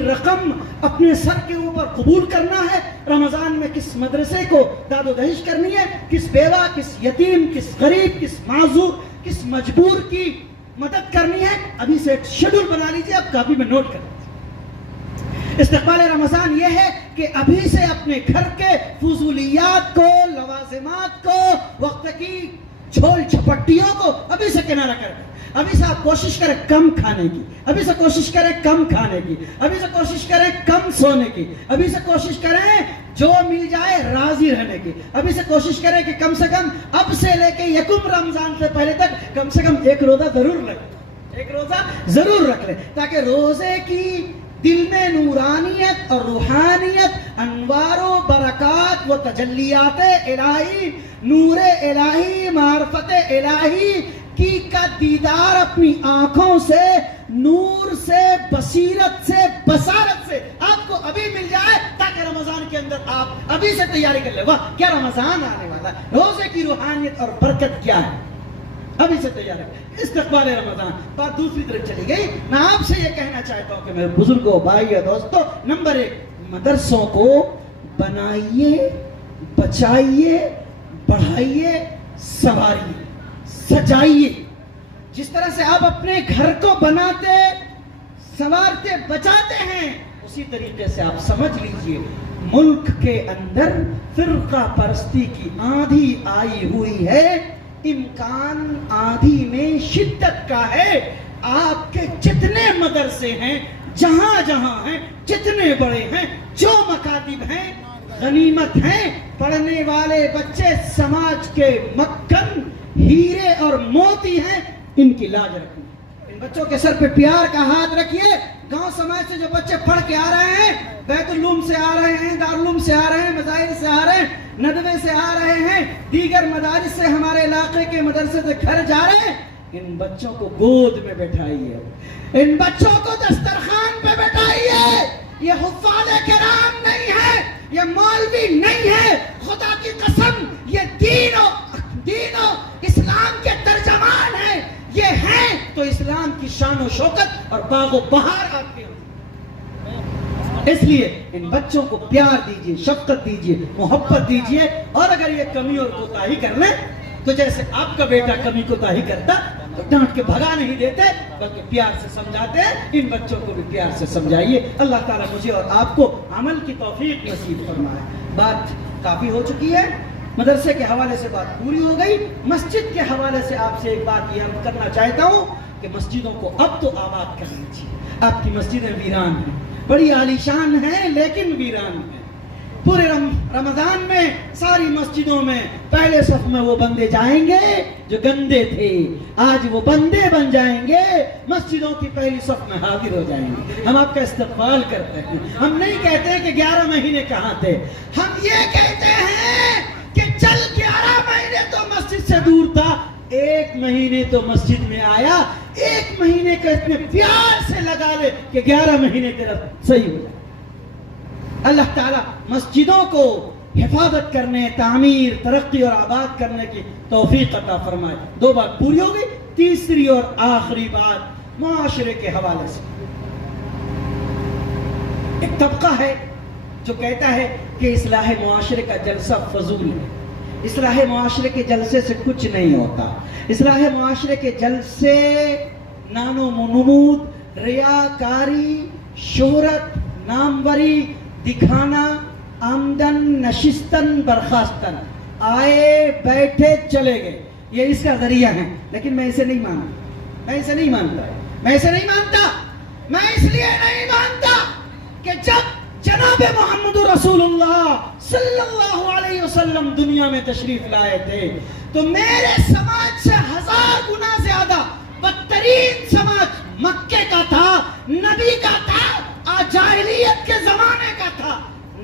رقم اپنے سر کے اوپر قبول کرنا ہے، رمضان میں کس مدرسے کو داد و دہش کرنی ہے، کس بیوہ، کس یتیم، کس غریب، کس معذور، کس مجبور کی مدد کرنی ہے، ابھی سے ایک شیڈول بنا لیجئے، آپ کاپی میں نوٹ کر لیجئے۔ استقبال رمضان یہ ہے کہ ابھی سے اپنے گھر کے فضولیات کو، لوازمات کو، وقت کی چھول چھپٹیوں کو ابھی سے کنارہ کر دیں۔ ابھی سے آپ کوشش کریں کم کھانے کی، ابھی سے کوشش کریں کم کھانے کی، ابھی سے کوشش کریں کم سونے کی، ابھی سے کوشش کریں جو مل جائے راضی رہنے کی، ابھی سے کوشش کریں کہ کم سے کم اب سے لے کے یکم رمضان سے پہلے تک کم سے کم ایک روزہ ضرور رکھ لیں، تاکہ روزے کی دل میں نورانیت اور روحانیت، انوار و برکات و تجلیات الہی، نور الہی، معرفت الہی کا دیدار اپنی آنکھوں سے، نور سے، بصیرت سے، بصارت سے آپ کو ابھی مل جائے، تاکہ رمضان کے اندر آپ ابھی سے تیاری کر لیں۔ واہ کیا رمضان آنے والا ہے، روزے کی روحانیت اور برکت کیا ہے، ابھی سے تیار ہے۔ استقبال رمضان۔ بات دوسری طرف چلی گئی، میں آپ سے یہ کہنا چاہتا ہوں کہ میرے بزرگوں، بھائیو، دوستو، نمبر 1 مدرسوں کو بنائیے، بچائیے، بڑھائیے، سنوارئیے، سجائیے۔ جس طرح سے آپ اپنے گھر کو بناتے، سنوارتے، بچاتے ہیں، اسی طریقے سے آپ سمجھ لیجئے ملک کے اندر فرقہ پرستی کی آندھی آئی ہوئی ہے، امکان آندھی میں شدت کا ہے۔ آپ کے جتنے مدرسے ہیں، جہاں جہاں ہیں، جتنے بڑے ہیں، جو مکاتب ہیں، غنیمت ہیں، پڑھنے والے بچے سماج کے مکھن، ہیرے اور موتی ہیں، ان کی لاج رکھیں۔ ان بچوں کے سر پہ پیار کا ہاتھ رکھیے۔ گاؤں سماج سے جو بچے پڑھ کے آ رہے ہیں، بیت العلوم سے آ رہے ہیں، دارالعلوم سے آ رہے ہیں، مظاہر سے آ رہے ہیں، ندوے سے آ رہے ہیں، دیگر مدارس سے، ہمارے علاقے کے مدرسے سے گھر جا رہے ہیں، ان بچوں کو گود میں بٹھائیے، ان بچوں کو دسترخوان پہ بٹھائیے۔ یہ حفاظ کرام نہیں ہے، یہ مولوی نہیں ہے، خدا کی قسم یہ دین و اسلام کے ترجمان ہیں، یہ ہیں تو اسلام کی شان و شوکت اور باغ و بہار آپ کے ہیں۔ اس لیے ان بچوں کو پیار دیجئے، شفقت دیجئے، محبت دیجئے، اور اگر یہ کمی اور کوتاہی کر لیں تو جیسے آپ کا بیٹا کمی کوتاہی کرتا تو ڈانٹ کے بھگا نہیں دیتے، بلکہ پیار سے سمجھاتے ہیں۔ ان بچوں کو بھی پیار سے سمجھائیے۔ اللہ تعالیٰ مجھے اور آپ کو عمل کی توفیق نصیب فرمائے۔ بات کافی ہو چکی ہے، مدرسے کے حوالے سے بات پوری ہو گئی۔ مسجد کے حوالے سے آپ سے ایک بات یہ عرض کرنا چاہتا ہوں کہ مسجدوں کو اب تو آباد کر لیجیے۔ آپ کی مسجدیں ویران ہیں، بڑی عالیشان ہیں لیکن ویران ہیں۔ پورے رمضان میں ساری مسجدوں میں پہلے صف میں وہ بندے جائیں گے جو گندے تھے، آج وہ بندے بن جائیں گے، مسجدوں کی پہلی صف میں حاضر ہو جائیں گے۔ ہم آپ کا استقبال کرتے ہیں۔ ہم نہیں کہتے کہ 11 مہینے کہاں تھے، ہم یہ کہتے ہیں کہ چل 11 مہینے تو مسجد سے دور تھا، 1 مہینے تو مسجد میں آیا، 1 مہینے کا اتنے پیار سے لگا لے کہ 11 مہینے تیرا صحیح ہو جائے۔ اللہ تعالیٰ مسجدوں کو حفاظت کرنے، تعمیر، ترقی اور آباد کرنے کی توفیق عطا فرمائے۔ 2 بات پوری ہو گئی۔ تیسری اور آخری بات معاشرے کے حوالے سے، ایک طبقہ ہے جو کہتا ہے کہ اصلاح معاشرے کا جلسہ فضول ہے، اصلاح معاشرے کے جلسے سے کچھ نہیں ہوتا، اصلاح معاشرے کے جلسے نانو منمود، ریاکاری، شہرت، ناموری، دکھانا، آمدن، نشستن، برخاستن، آئے بیٹھے چلے گئے، یہ اس کا ذریعہ ہے۔ لیکن میں اسے نہیں مانتا، میں اسے نہیں مانتا۔ میں اس لیے نہیں مانتا کہ جب جناب محمد رسول اللہ صلی اللہ علیہ وسلم دنیا میں تشریف لائے تھے تو میرے سماج سے 1000 گنا زیادہ بدترین سماج مکے کا تھا، نبی کا تھا، جاہلیت کے زمانے کا تھا۔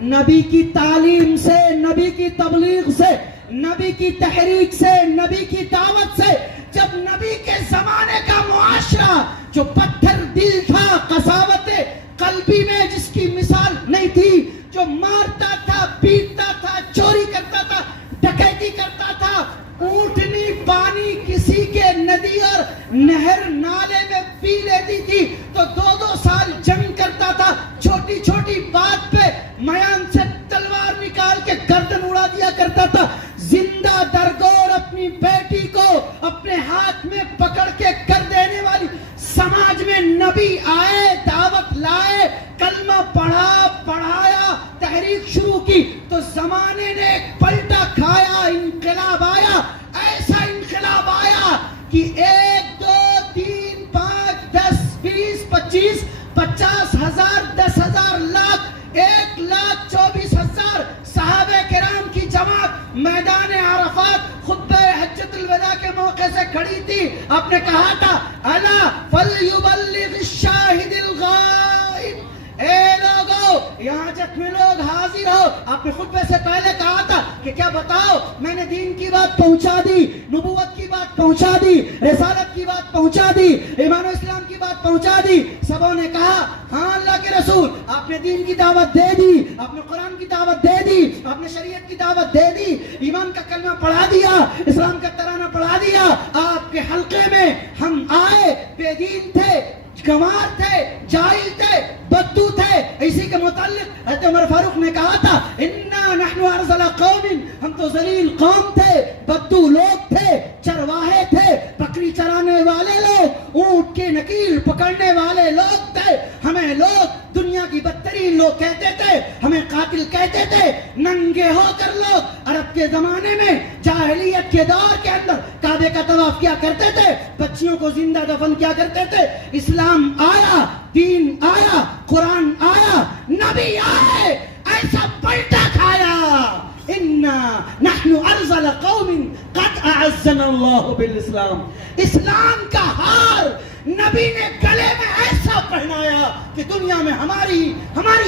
نبی کی تعلیم سے، نبی کی تبلیغ سے، نبی کی تحریک سے، نبی کی دعوت سے، جب نبی کے زمانے کا معاشرہ جو پتھر دل تھا، قساوت قلبی میں جس کی مثال نہیں تھی، جو مارتا تھا، پیٹتا تھا، چوری کرتا تھا، ڈکیتی کرتا تھا، اونٹنی پانی کسی کے ندی اور نہر نالے میں پی لیتی تھی تو 2 سال جنگ کرتا تھا، چھوٹی چھوٹی بات پہ میان سے تلوار نکال کے گردن اڑا دیا کرتا تھا، زندہ درگور اپنی بیٹی کو اپنے ہاتھ میں پکڑ کے کر دینے والی سماج میں نبی آئے، دعوت لائے، کلمہ پڑھایا، تحریک شروع کی تو زمانے نے ایک پلٹا کھایا، انقلاب آیا، ایسا انقلاب آیا کہ 1 2 3 5 10 20 25 50,000 10,000 لاکھ 1,24,000 صحابہ کرام کی جماعت میدان عرفات خطبہ حجۃ الوداع کے موقع سے کھڑی تھی۔ آپ نے کہا تھا الا فلیبلغ الشاہد الغائب، اے لوگو یہاں جتنے لوگ حاضر ہو، آپ نے خطبے سے پہلے کہا تھا کہ کیا بتاؤ میں نے دین کی بات پہنچا دی، نبوت کی بات پہنچا دی، رسالت کی بات پہنچا دی، ایمان و اسلام کی بات پہنچا دی۔ سبوں نے کہا ہاں اللہ کے رسول آپ نے دین کی دعوت دے دی، آپ نے قرآن کی دعوت دے دی، آپ نے شریعت کی دعوت دے دی، ایمان کا کلمہ پڑھا دیا، اسلام کا ترانہ پڑھا دیا، آپ کے حلقے میں ہم آئے، بے دین تھے، گنوار تھے، جاہل تھے، بدو تھے۔ اسی کے متعلق حضرت عمر فاروق نے کہا تھا انا نحن ارذل قوم، ہم تو ذلیل قوم تھے، بدو لوگ تھے، چرواہے تھے، بکری چرانے والے لوگ، اونٹ کے نکیل پکڑنے والے لوگ تھے، ہمیں لوگ دنیا کی بدترین لوگ کہتے تھے، ہمیں قاتل کہتے تھے، ننگے ہو کر لوگ عرب کے زمانے میں جاہلیت کے دور کے اندر کعبے کا طواف کیا کرتے تھے، بچیوں کو زندہ دفن کیا کرتے تھے۔ اسلام آیا، دین آیا، قرآن آیا، نبی آئے، ایسا پلٹا کھایا۔ انا نحن ارذل قوم قد اعزنا اللہ بالاسلام، اسلام کا ہار نبی نے گلے میں ایسا پہنایا کہ دنیا میں ہماری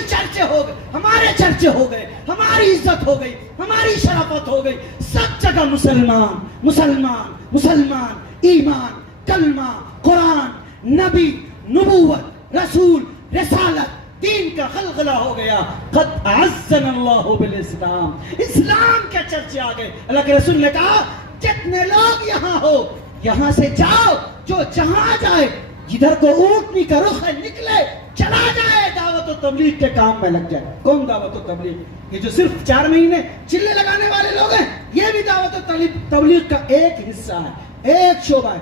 چرچے ہو گئے، ہمارے چرچے ہو گئے، ہماری عزت ہو گئی، ہماری شرافت ہو گئی، سب جگہ مسلمان مسلمان مسلمان، ایمان، کلمہ، قرآن، نبی، نبوت، رسول، رسالت، دین کا غلغلہ ہو گیا۔ قد اعزنا اللہ بالاسلام، اسلام کے چرچے آ گئے۔ اللہ کے رسول نے کہا جتنے لوگ یہاں ہو یہاں سے جاؤ، جو جہاں جائے، جدھر کو اونٹنی کا رخ ہے نکلے، چلا جائے، دعوت و تبلیغ کے کام میں لگ جائے۔ کون دعوت و تبلیغ؟ یہ جو صرف 4 مہینے چلے لگانے والے لوگ ہیں، یہ بھی دعوت و تبلیغ کا ایک حصہ ہے، ایک شعبہ ہے۔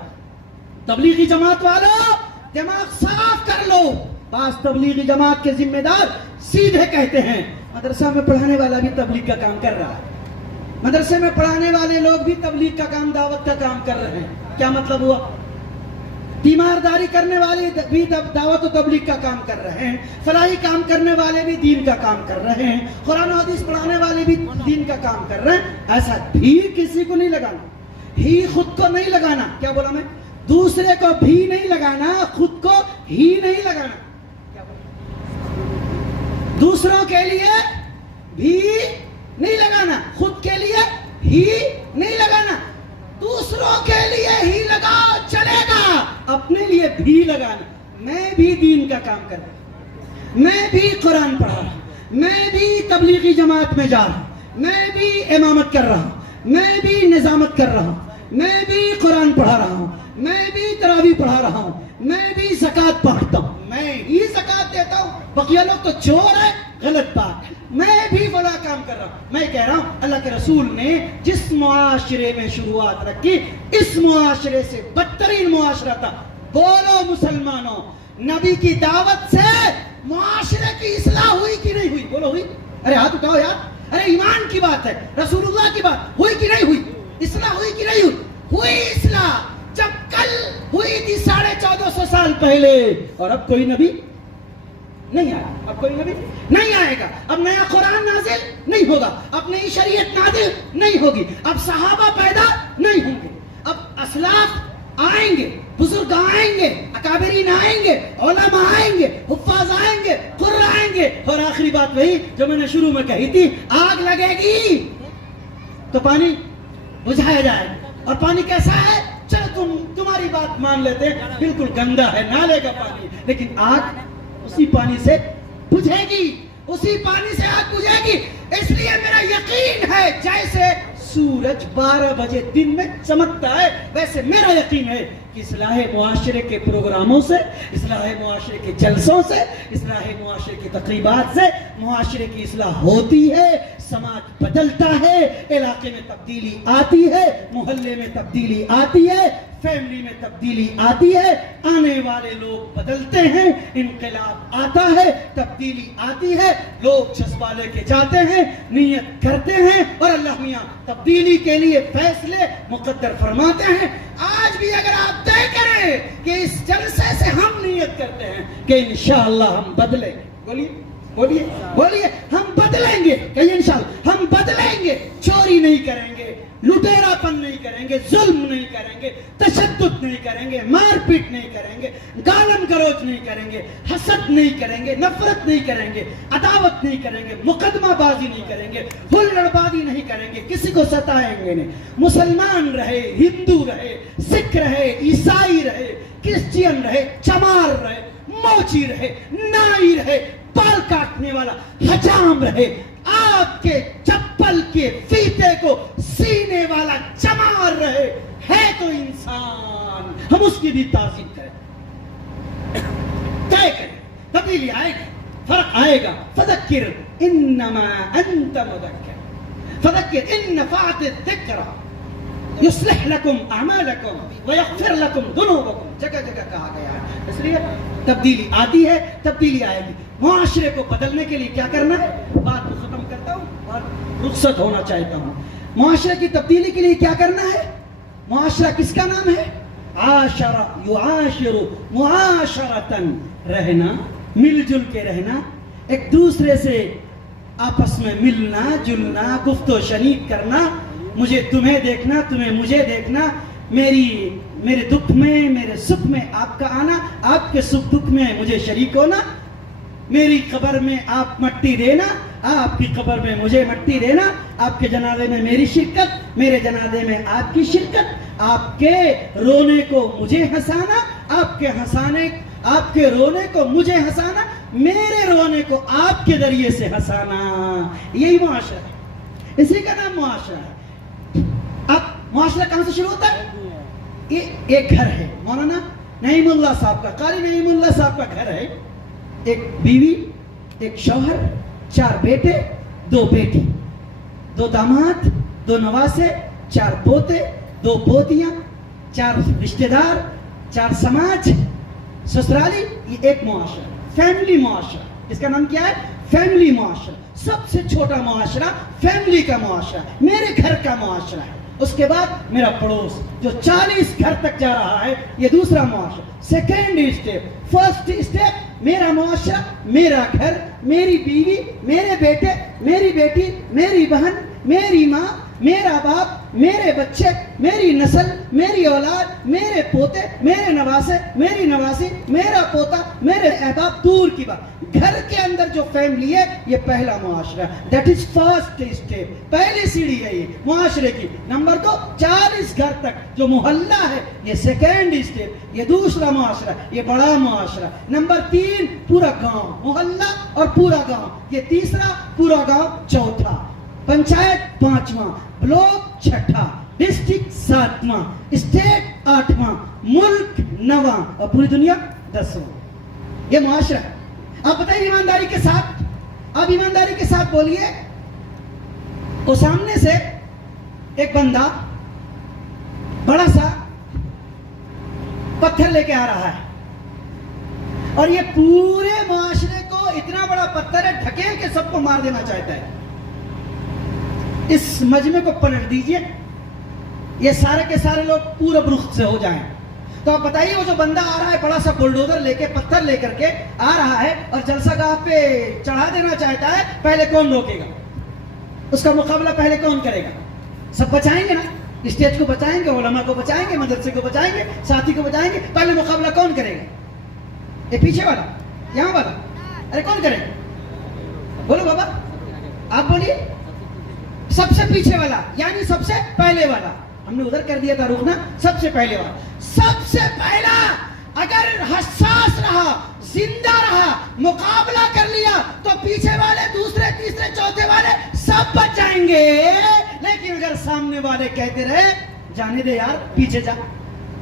تبلیغی جماعت والوں دماغ صاف کر لو۔ بعض تبلیغی جماعت کے ذمہ دار سیدھے کہتے ہیں مدرسہ میں پڑھانے والا بھی تبلیغ کا کام کر رہا ہے، مدرسے میں پڑھانے والے لوگ بھی تبلیغ کا کام، دعوت کا کام کر رہے ہیں۔ کیا مطلب ہوا؟ تیمارداری کرنے والے بھی دعوت و تبلیغ کا کام کر رہے ہیں، فلاحی کام کرنے والے بھی دین کا کام کر رہے ہیں، قرآن و حدیث پڑھانے والے بھی دین کا کام کر رہے ہیں۔ ایسا بھی کسی کو نہیں لگانا، ہی خود کو نہیں لگانا۔ کیا بولا میں؟ دوسرے کو بھی نہیں لگانا، خود کو ہی نہیں لگانا۔ دوسروں کے لیے بھی نہیں لگانا، خود کے لیے ہی نہیں لگانا۔ دوسروں کے لیے ہی لگاؤ چلے گا، اپنے لیے بھی لگانا۔ میں بھی دین کا کام کر رہا ہوں، میں بھی قرآن پڑھا رہا ہوں، میں بھی تبلیغی جماعت میں جا رہا ہوں، میں بھی امامت کر رہا ہوں، میں بھی نظامت کر رہا ہوں، میں بھی قرآن پڑھا رہا ہوں، میں بھی تراویح پڑھا رہا ہوں، میں بھی زکوٰۃ پڑھتا ہوں، میں ہی زکوٰۃ دیتا ہوں۔ بقیہ لوگ تو چور ہے، غلط بات ہے، میں بھی بڑا کام کر رہا ہوں۔ میں کہہ رہا ہوں اللہ کے رسول نے جس معاشرے میں شروعات رکھی، اس معاشرے سے بدترین معاشرہ تھا۔ بولو مسلمانوں، نبی کی دعوت سے معاشرے کی اصلاح ہوئی کہ نہیں ہوئی؟ بولو ہوئی؟ ارے ہاتھ اٹھاؤ یار، ارے ایمان کی بات ہے، رسول اللہ کی بات ہوئی کہ نہیں ہوئی؟ اصلاح ہوئی کہ نہیں ہوئی؟ ہوئی اصلاح۔ جب کل ہوئی تھی 1450 سال پہلے، اور اب کوئی نبی نہیں آیا، اب کوئی نبی نہیں آئے گا، اب نیا قرآن نازل نہیں ہوگا، اب نئی شریعت نازل نہیں ہوگی، اب صحابہ پیدا نہیں ہوں گے، اب اسلاف آئیں گے، بزرگ آئیں گے، اکابرین آئیں گے، علماء آئیں گے، حفاظ آئیں گے، قرآن آئیں گے، اور آخری بات وہی جو میں نے شروع میں کہی تھی، آگ لگے گی تو پانی بجھایا جائے گا، اور پانی کیسا ہے؟ چلو تمہاری بات مان لیتے ہیں، بالکل گندا ہے، نالے کا پانی، لیکن آگ اسی پانی سے بجھے گی، اسی پانی سے آگ بجھے گی۔ اس لیے میرا یقین ہے جیسے سورج 12 بجے دن میں چمکتا ہے، ویسے میرا یقین ہے کہ اصلاح معاشرے کے پروگراموں سے، اصلاح معاشرے کے جلسوں سے، اصلاح معاشرے کی تقریبات سے معاشرے کی اصلاح ہوتی ہے، سماج بدلتا ہے، علاقے میں تبدیلی آتی ہے، محلے میں تبدیلی آتی ہے، فیملی میں تبدیلی آتی ہے، آنے والے لوگ بدلتے ہیں، انقلاب آتا ہے، تبدیلی آتی ہے، لوگ جذبہ لے کے جاتے ہیں، نیت کرتے ہیں، اور اللہ میاں تبدیلی کے لیے فیصلے مقدر فرماتے ہیں۔ آج بھی اگر آپ طے کریں کہ اس جلسے سے ہم نیت کرتے ہیں کہ انشاءاللہ ہم بدلیں گے، بولیے بولیے بولیے، ہم بدلیں گے، کہ انشاءاللہ ہم بدلیں گے، چوری نہیں کریں گے، لٹیرا پن نہیں کریں گے، ظلم نہیں کریں گے، تشدد نہیں کریں گے، مار پیٹ نہیں کریں گے، گالم گلوچ نہیں کریں گے، حسد نہیں کریں گے، نفرت نہیں کریں گے، عداوت نہیں کریں گے، مقدمہ بازی نہیں کریں گے، ہلڑ بازی نہیں کریں گے، کسی کو ستائیں گے نہیں، مسلمان رہے، ہندو رہے، سکھ رہے، عیسائی رہے، کرسچین رہے، چمار رہے، موچی رہے، نائی رہے، بال کاٹنے والا حجام رہے، آپ کے چپل کے فیتے کو سینے والا چمار رہے، ہے تو انسان، ہم اس کی بھی تعظیم کریں، طے کریں، تبدیلی آئے گی، فرق آئے گا۔ فذکر انما انت مذکر، فذکر ان نفعت الذکرى یصلح لکم اعمالکم ویغفر لکم ذنوبکم، جگہ جگہ کہا گیا ہے۔ اس لیے تبدیلی آتی ہے، تبدیلی آئے گی۔ معاشرے کو بدلنے کے لیے کیا کرنا ہے؟ بات کو ختم کرتا ہوں اور رخصت ہونا چاہتا ہوں۔ معاشرے کی تبدیلی کے لیے کیا کرنا ہے؟ معاشرہ کس کا نام ہے؟ عاشر یعاشر معاشرتن، رہنا، مل جل کے رہنا، ایک دوسرے سے آپس میں ملنا جلنا، گفت و شنید کرنا، مجھے تمہیں دیکھنا، تمہیں مجھے دیکھنا، میرے دکھ میں میرے سکھ میں آپ کا آنا، آپ کے سکھ دکھ میں مجھے شریک ہونا، میری قبر میں آپ مٹی دینا، آپ کی قبر میں مجھے مٹی دینا، آپ کے جنازے میں میری شرکت، میرے جنازے میں آپ کی شرکت، آپ کے رونے کو مجھے ہنسانا، آپ کے رونے کو مجھے ہنسانا، میرے رونے کو آپ کے ذریعے سے ہنسانا، یہی معاشرہ ہے، اسی کا نام معاشرہ ہے۔ اب معاشرہ کہاں سے شروع ہوتا ہے؟ ایک گھر ہے، مولانا نعیم اللہ صاحب کا، قاری نعیم اللہ صاحب کا گھر ہے، ایک بیوی، ایک شوہر، 4 بیٹے، 2 بیٹی، 2 داماد، 2 نواسے، 4 پوتے، 2 پوتیاں، 4 رشتہ دار، 4 سماج، سسرالی، یہ ایک معاشرہ، فیملی معاشرہ۔ اس کا نام کیا ہے؟ فیملی معاشرہ۔ سب سے چھوٹا معاشرہ فیملی کا معاشرہ، میرے گھر کا معاشرہ ہے۔ اس کے بعد میرا پڑوس جو 40 گھر تک جا رہا ہے، یہ دوسرا معاشرہ۔ سیکنڈ اسٹیپ، فرسٹ اسٹیپ، میرا معاشرہ، میرا گھر، میری بیوی، میرے بیٹے، میری بیٹی، میری بہن، میری ماں، میرا باپ، میرے بچے، میری نسل، میری اولاد، میرے پوتے، میرے نواسے، میری نواسی، میرا پوتا، میرے احباب، دور کی بات۔ گھر کے اندر جو فیملی ہے، یہ پہلا معاشرہ، دیٹ از فرسٹ اسٹیپ، پہلی سیڑھی ہے یہ معاشرے کی۔ نمبر 2، 40 گھر تک جو محلہ ہے، یہ سیکنڈ اسٹیپ، یہ دوسرا معاشرہ، یہ بڑا معاشرہ۔ نمبر 3، پورا گاؤں، محلہ اور پورا گاؤں، یہ تیسرا، پورا گاؤں چوتھا، پنچایت 5واں، بلاک 6واں، ڈسٹرکٹ 7واں، اسٹیٹ 8واں، ملک 9واں، اور پوری دنیا 10واں۔ یہ معاشرہ ہے۔ آپ بتائیں ایمانداری کے ساتھ، آپ ایمانداری کے ساتھ بولیے، وہ سامنے سے ایک بندہ بڑا سا پتھر لے کے آ رہا ہے، اور یہ پورے معاشرے کو اتنا بڑا پتھر ہے، ڈھکیل کے سب کو مار دینا چاہتا ہے۔ اس مجمع کو پلٹ دیجئے، یہ سارے کے سارے لوگ پورب رخ سے ہو جائیں، تو آپ بتائیے وہ جو بندہ آ رہا ہے بڑا سا بلڈوزر لے کے پتھر لے کر کے آ رہا ہے اور جلسہ گاہ پہ چڑھا دینا چاہتا ہے، پہلے کون روکے گا؟ اس کا مقابلہ پہلے کون کرے گا؟ سب بچائیں گے نا، اسٹیج کو بچائیں گے، علماء کو بچائیں گے، مدرسے کو بچائیں گے، ساتھی کو بچائیں گے، پہلے مقابلہ کون کرے گا؟ یہ پیچھے والا، یہاں والا، ارے کون کرے گا؟ بولو بابا آپ بولیے، سب سے پیچھے والا یعنی سب سے پہلے والا. ہم نے ادھر کر دیا تھا رکنا، سب سے پہلے والا، سب سے پہلا اگر حساس رہا، زندہ رہا، مقابلہ کر لیا تو پیچھے والے دوسرے تیسرے چوتھے والے سب بچ جائیں گے. لیکن اگر سامنے والے کہتے رہے جانے دے یار، پیچھے جا،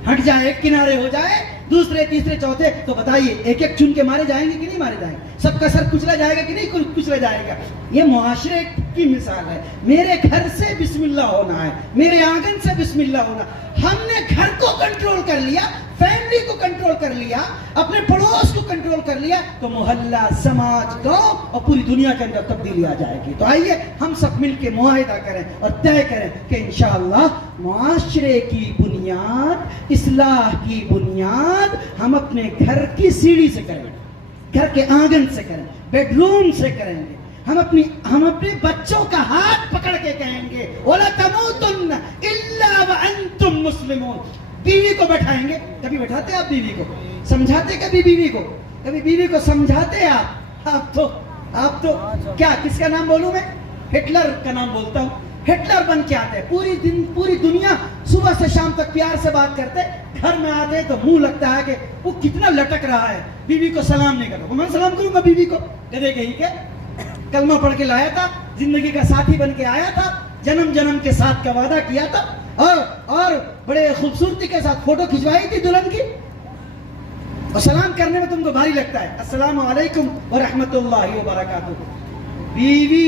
ہٹ جائے، ایک کنارے ہو جائے، دوسرے تیسرے چوتھے، تو بتائیے ایک ایک چن کے مارے جائیں گے کہ نہیں مارے جائیں گے؟ سب کا سر کچلا جائے گا کہ نہیں کچلا جائے گا؟ یہ معاشرے کی مثال ہے. میرے گھر سے بسم اللہ ہونا ہے، میرے آنگن سے بسم اللہ ہونا. ہم نے گھر کو کنٹرول کر لیا، فیملی کو کنٹرول کر لیا، اپنے پڑوس کو کنٹرول کر لیا، تو محلہ، سماج، گاؤں اور پوری دنیا کے اندر تبدیلی آ جائے گی. تو آئیے ہم سب مل کے معاہدہ کریں اور طے کریں کہ انشاءاللہ معاشرے کی بنیاد، اصلاح کی بنیاد ہم اپنے گھر کی سیڑھی سے کریں، گھر کے آنگن سے کریں، بیڈ روم سے کریں گے. ہم اپنے بچوں کا ہاتھ پکڑ کے کہیں گے وَلَا تَمُوتُنَّ إِلَّا وَأَنْتُمْ مُسْلِمُونَ. بیوی کو بیٹھائیں گے، کبھی بیٹھاتے آپ بیوی کو؟ سمجھاتے کبھی بیوی کو؟ کبھی بیوی کو سمجھاتے آپ تو کیا، کس کا نام بولوں میں؟ ہٹلر کا نام بولتا ہوں. ہٹلر بن کے آتے، پوری دنیا صبح سے شام تک پیار سے بات کرتے، گھر میں آتے تو منہ لگتا ہے کہ وہ کتنا لٹک رہا ہے، بیوی کو سلام نہیں کرتا. میں سلام کروں گا بیوی کو؟ گدھے کہیں کے کلمہ پڑھ کے لایا تھا، زندگی کا ساتھی بن کے آیا تھا، جنم کے ساتھ کا وعدہ کیا تھا، اور بڑے خوبصورتی کے ساتھ فوٹو کھنچوائی تھی دلہن کی، اور سلام کرنے میں تم کو بھاری لگتا ہے، السلام علیکم ورحمۃ اللہ وبرکاتہ. بیوی،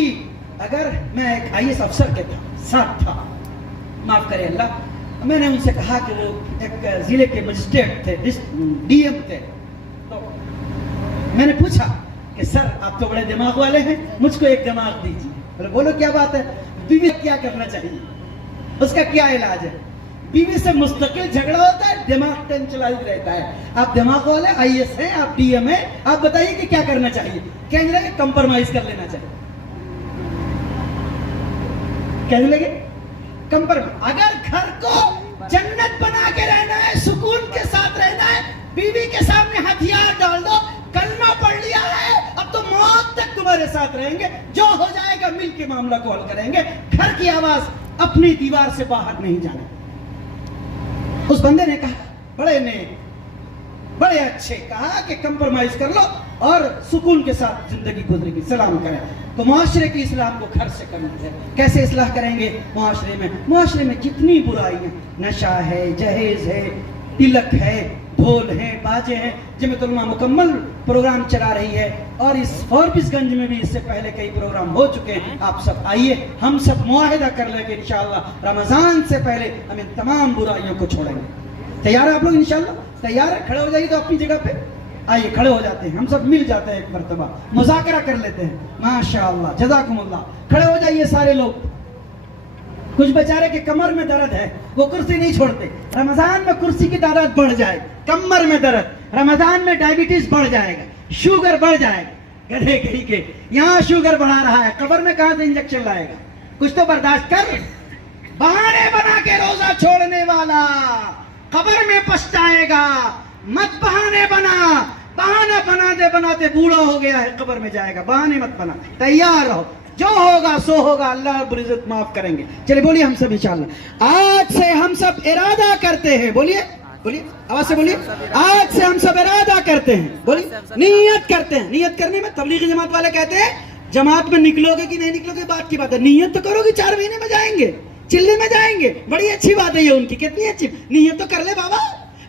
اگر میں ایک IAS افسر کے ساتھ تھا، معاف کرے اللہ، میں نے ان سے کہا کہ وہ ایک ضلع کے مجسٹریٹ تھے، DM تھے، تو میں نے پوچھا کہ سر آپ تو بڑے دماغ والے ہیں، مجھ کو ایک دماغ دیجیے. بولو کیا بات ہے؟ بیوی کیا کرنا چاہیے، اس کا کیا علاج ہے؟ بیوی سے مستقل جھگڑا ہوتا ہے، دماغ ٹینشنائز رہتا ہے. آپ دماغ والے IAS ہیں، آپ DM ہیں، آپ بتائیے کہ کیا کرنا چاہیے؟ کہنے لگے کمپرمائز کر لینا چاہیے. کہنے لگے کمپرمائز. اگر گھر کو جنت بنا کے رہنا ہے، سکون کے ساتھ رہنا ہے، بیوی کے سامنے ہتھیار ڈال دو، کلمہ پڑھ لیا ہے، اب تو موت تک تمہارے ساتھ رہیں گے، جو ہو جائے گا مل کے معاملہ کو حل کریں گے. گھر کی آواز اپنی دیوار سے باہر نہیں جانا. اس بندے نے کہا، بڑے اچھے کہا کہ کمپرمائز کر لو اور سکون کے ساتھ زندگی گزرے گی، سلام کریں. تو معاشرے کی اصلاح کو گھر سے کرنا ہے. کیسے اصلاح کریں گے؟ معاشرے میں جتنی برائیاں، نشہ ہے، جہیز ہے، تلک ہے، ڈھول ہیں، باجے ہیں. جمعیت علماء مکمل پروگرام چلا رہی ہے، اور اس فوربس گنج میں بھی اس سے پہلے کئی پروگرام ہو چکے ہیں. آپ سب آئیے، ہم سب معاہدہ کر لیں گے انشاءاللہ رمضان سے پہلے ہم ان تمام برائیوں کو چھوڑیں گے. تیار ہیں آپ لوگ انشاءاللہ؟ تیار ہے؟ کھڑے ہو جائیے تو اپنی جگہ پہ آئیے، کھڑے ہو جاتے ہیں، ہم سب مل جاتے ہیں، ایک مرتبہ مذاکرہ کر لیتے ہیں. ماشاءاللہ، جزاکم اللہ. کھڑے ہو جائیے سارے لوگ. کچھ بیچارے کے کمر میں درد ہے، وہ کرسی نہیں چھوڑتے. رمضان میں کرسی کی تعداد بڑھ جائے، کمر میں درد، رمضان میں ڈائبٹیز بڑھ جائے گا، شوگر بڑھ جائے گا. گدھے کہیں کے یہاں شوگر بڑھا رہا ہے، قبر میں کہاں سے انجیکشن لائے گا؟ کچھ تو برداشت کر. بہانے بنا کے روزہ چھوڑنے والا قبر میں پچھتائے گا. مت بہانے بہانہ بناتے بوڑھا ہو گیا ہے، قبر میں جائے گا. بہانے مت بنا، تیار رہو، جو ہوگا سو ہوگا، اللہ رب العزت معاف کریں گے. چلیے بولیے ہم سب انشاءاللہ. آج سے ہم سب ارادہ کرتے ہیں، بولیے آواز سے بولیے. آج سے ہم سب ارادہ کرتے ہیں، بولیے نیت کرتے ہیں. نیت کرنے میں تبلیغی جماعت والے کہتے ہیں جماعت میں نکلو گے کہ نہیں نکلو گے بات کی بات ہے، نیت تو کرو گے. 4 مہینے میں جائیں گے، چلے میں جائیں گے. بڑی اچھی بات ہے یہ ان کی، کتنی اچھی. نیت تو کر لے بابا.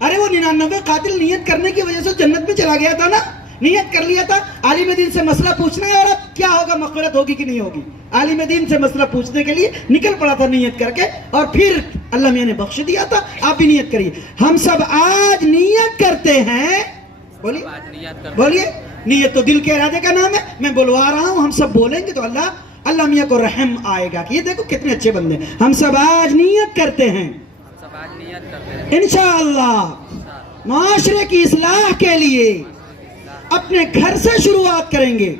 ارے وہ 99 قاتل نیت کرنے کی وجہ سے جنت میں چلا گیا تھا نا، نیت کر لیا تھا. عالم دین سے مسئلہ پوچھنا ہے، اور اب کیا ہوگا، مغفرت ہوگی کہ نہیں ہوگی. عالم دین سے مسئلہ پوچھنے کے لیے نکل پڑا تھا نیت کر کے، اور پھر اللہ میاں نے بخش دیا تھا. آپ بھی نیت کریے. ہم سب آج نیت کرتے ہیں، بولیے. نیت تو دل کے ارادے کا نام ہے. میں بلوا رہا ہوں، ہم سب بولیں گے تو اللہ میاں کو رحم آئے گا کہ یہ دیکھو کتنے اچھے بندے. ہم سب آج نیت کرتے ہیں انشاءاللہ معاشرے کی اصلاح کے لیے اپنے گھر سے شروعات کریں گے,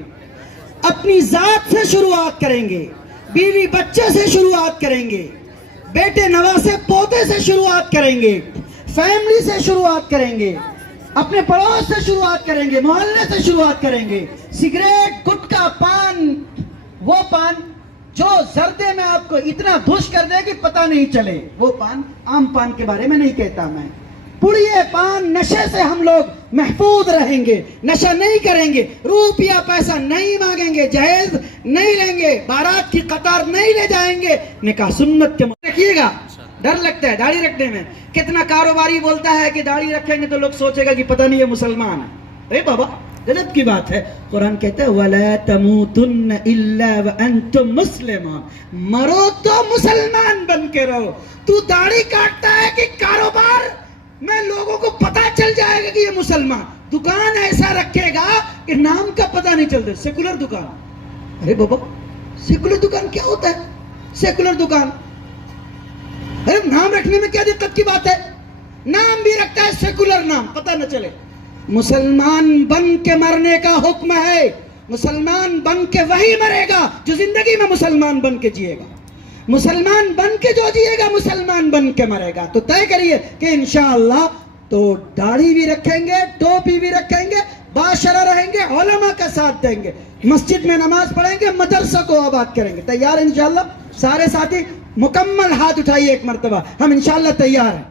اپنی ذات سے شروعات کریں گے, بیوی بچے سے شروعات کریں گے, بیٹے نواسے پوتے سے شروعات کریں گے, فیملی سے شروعات کریں گے, اپنے پڑوس سے شروعات کریں گے, محلے سے شروعات کریں گے. سگریٹ, گٹکا, پان, وہ پان جو زردے میں آپ کو اتنا دھوش کر دے کہ پتہ نہیں چلے, وہ پان, عام پان کے بارے میں نہیں کہتا میں. پڑیے پان, نشے سے ہم لوگ محفوظ رہیں گے, نشہ نہیں کریں گے, روپیہ پیسہ نہیں مانگیں گے, جہیز نہیں لیں گے, بارات کی قطار نہیں لے جائیں گے, نکاح سنت کے رکھیے گا. ڈر لگتا ہے داڑھی رکھنے میں. کتنا کاروباری بولتا ہے کہ داڑھی رکھیں گے تو لوگ سوچے گا کہ پتہ نہیں یہ مسلمان ہے. اے بابا غلط کی بات ہے. قرآن کہتا ہے وَلَا تَمُوتُنَّ إِلَّا وَأَنْتُمْ مُسْلِمُونَ, مرو تو مسلمان بن کے رہو. تو داڑھی کاٹتا ہے کہ کاروبار میں لوگوں کو پتہ چل جائے گا کہ یہ مسلمان. دکان ایسا رکھے گا کہ نام کا پتہ نہیں چلتا. سیکولر دکان. ارے بابا سیکولر دکان کیا ہوتا ہے؟ سیکولر دکان, ارے نام رکھنے میں کیا دقت کی بات ہے؟ نام بھی رکھتا ہے سیکولر نام, پتہ نہ چلے. مسلمان بن کے مرنے کا حکم ہے. مسلمان بن کے وہی مرے گا جو زندگی میں مسلمان بن کے جیے گا. مسلمان بن کے جو جیے گا مسلمان بن کے مرے گا. تو طے کریے کہ انشاءاللہ تو داڑھی بھی رکھیں گے, ٹوپی بھی رکھیں گے, باشرہ رہیں گے, علماء کا ساتھ دیں گے, مسجد میں نماز پڑھیں گے, مدرسہ کو آباد کریں گے. تیار انشاءاللہ؟ سارے ساتھی مکمل ہاتھ اٹھائیے ایک مرتبہ. ہم انشاءاللہ تیار ہیں.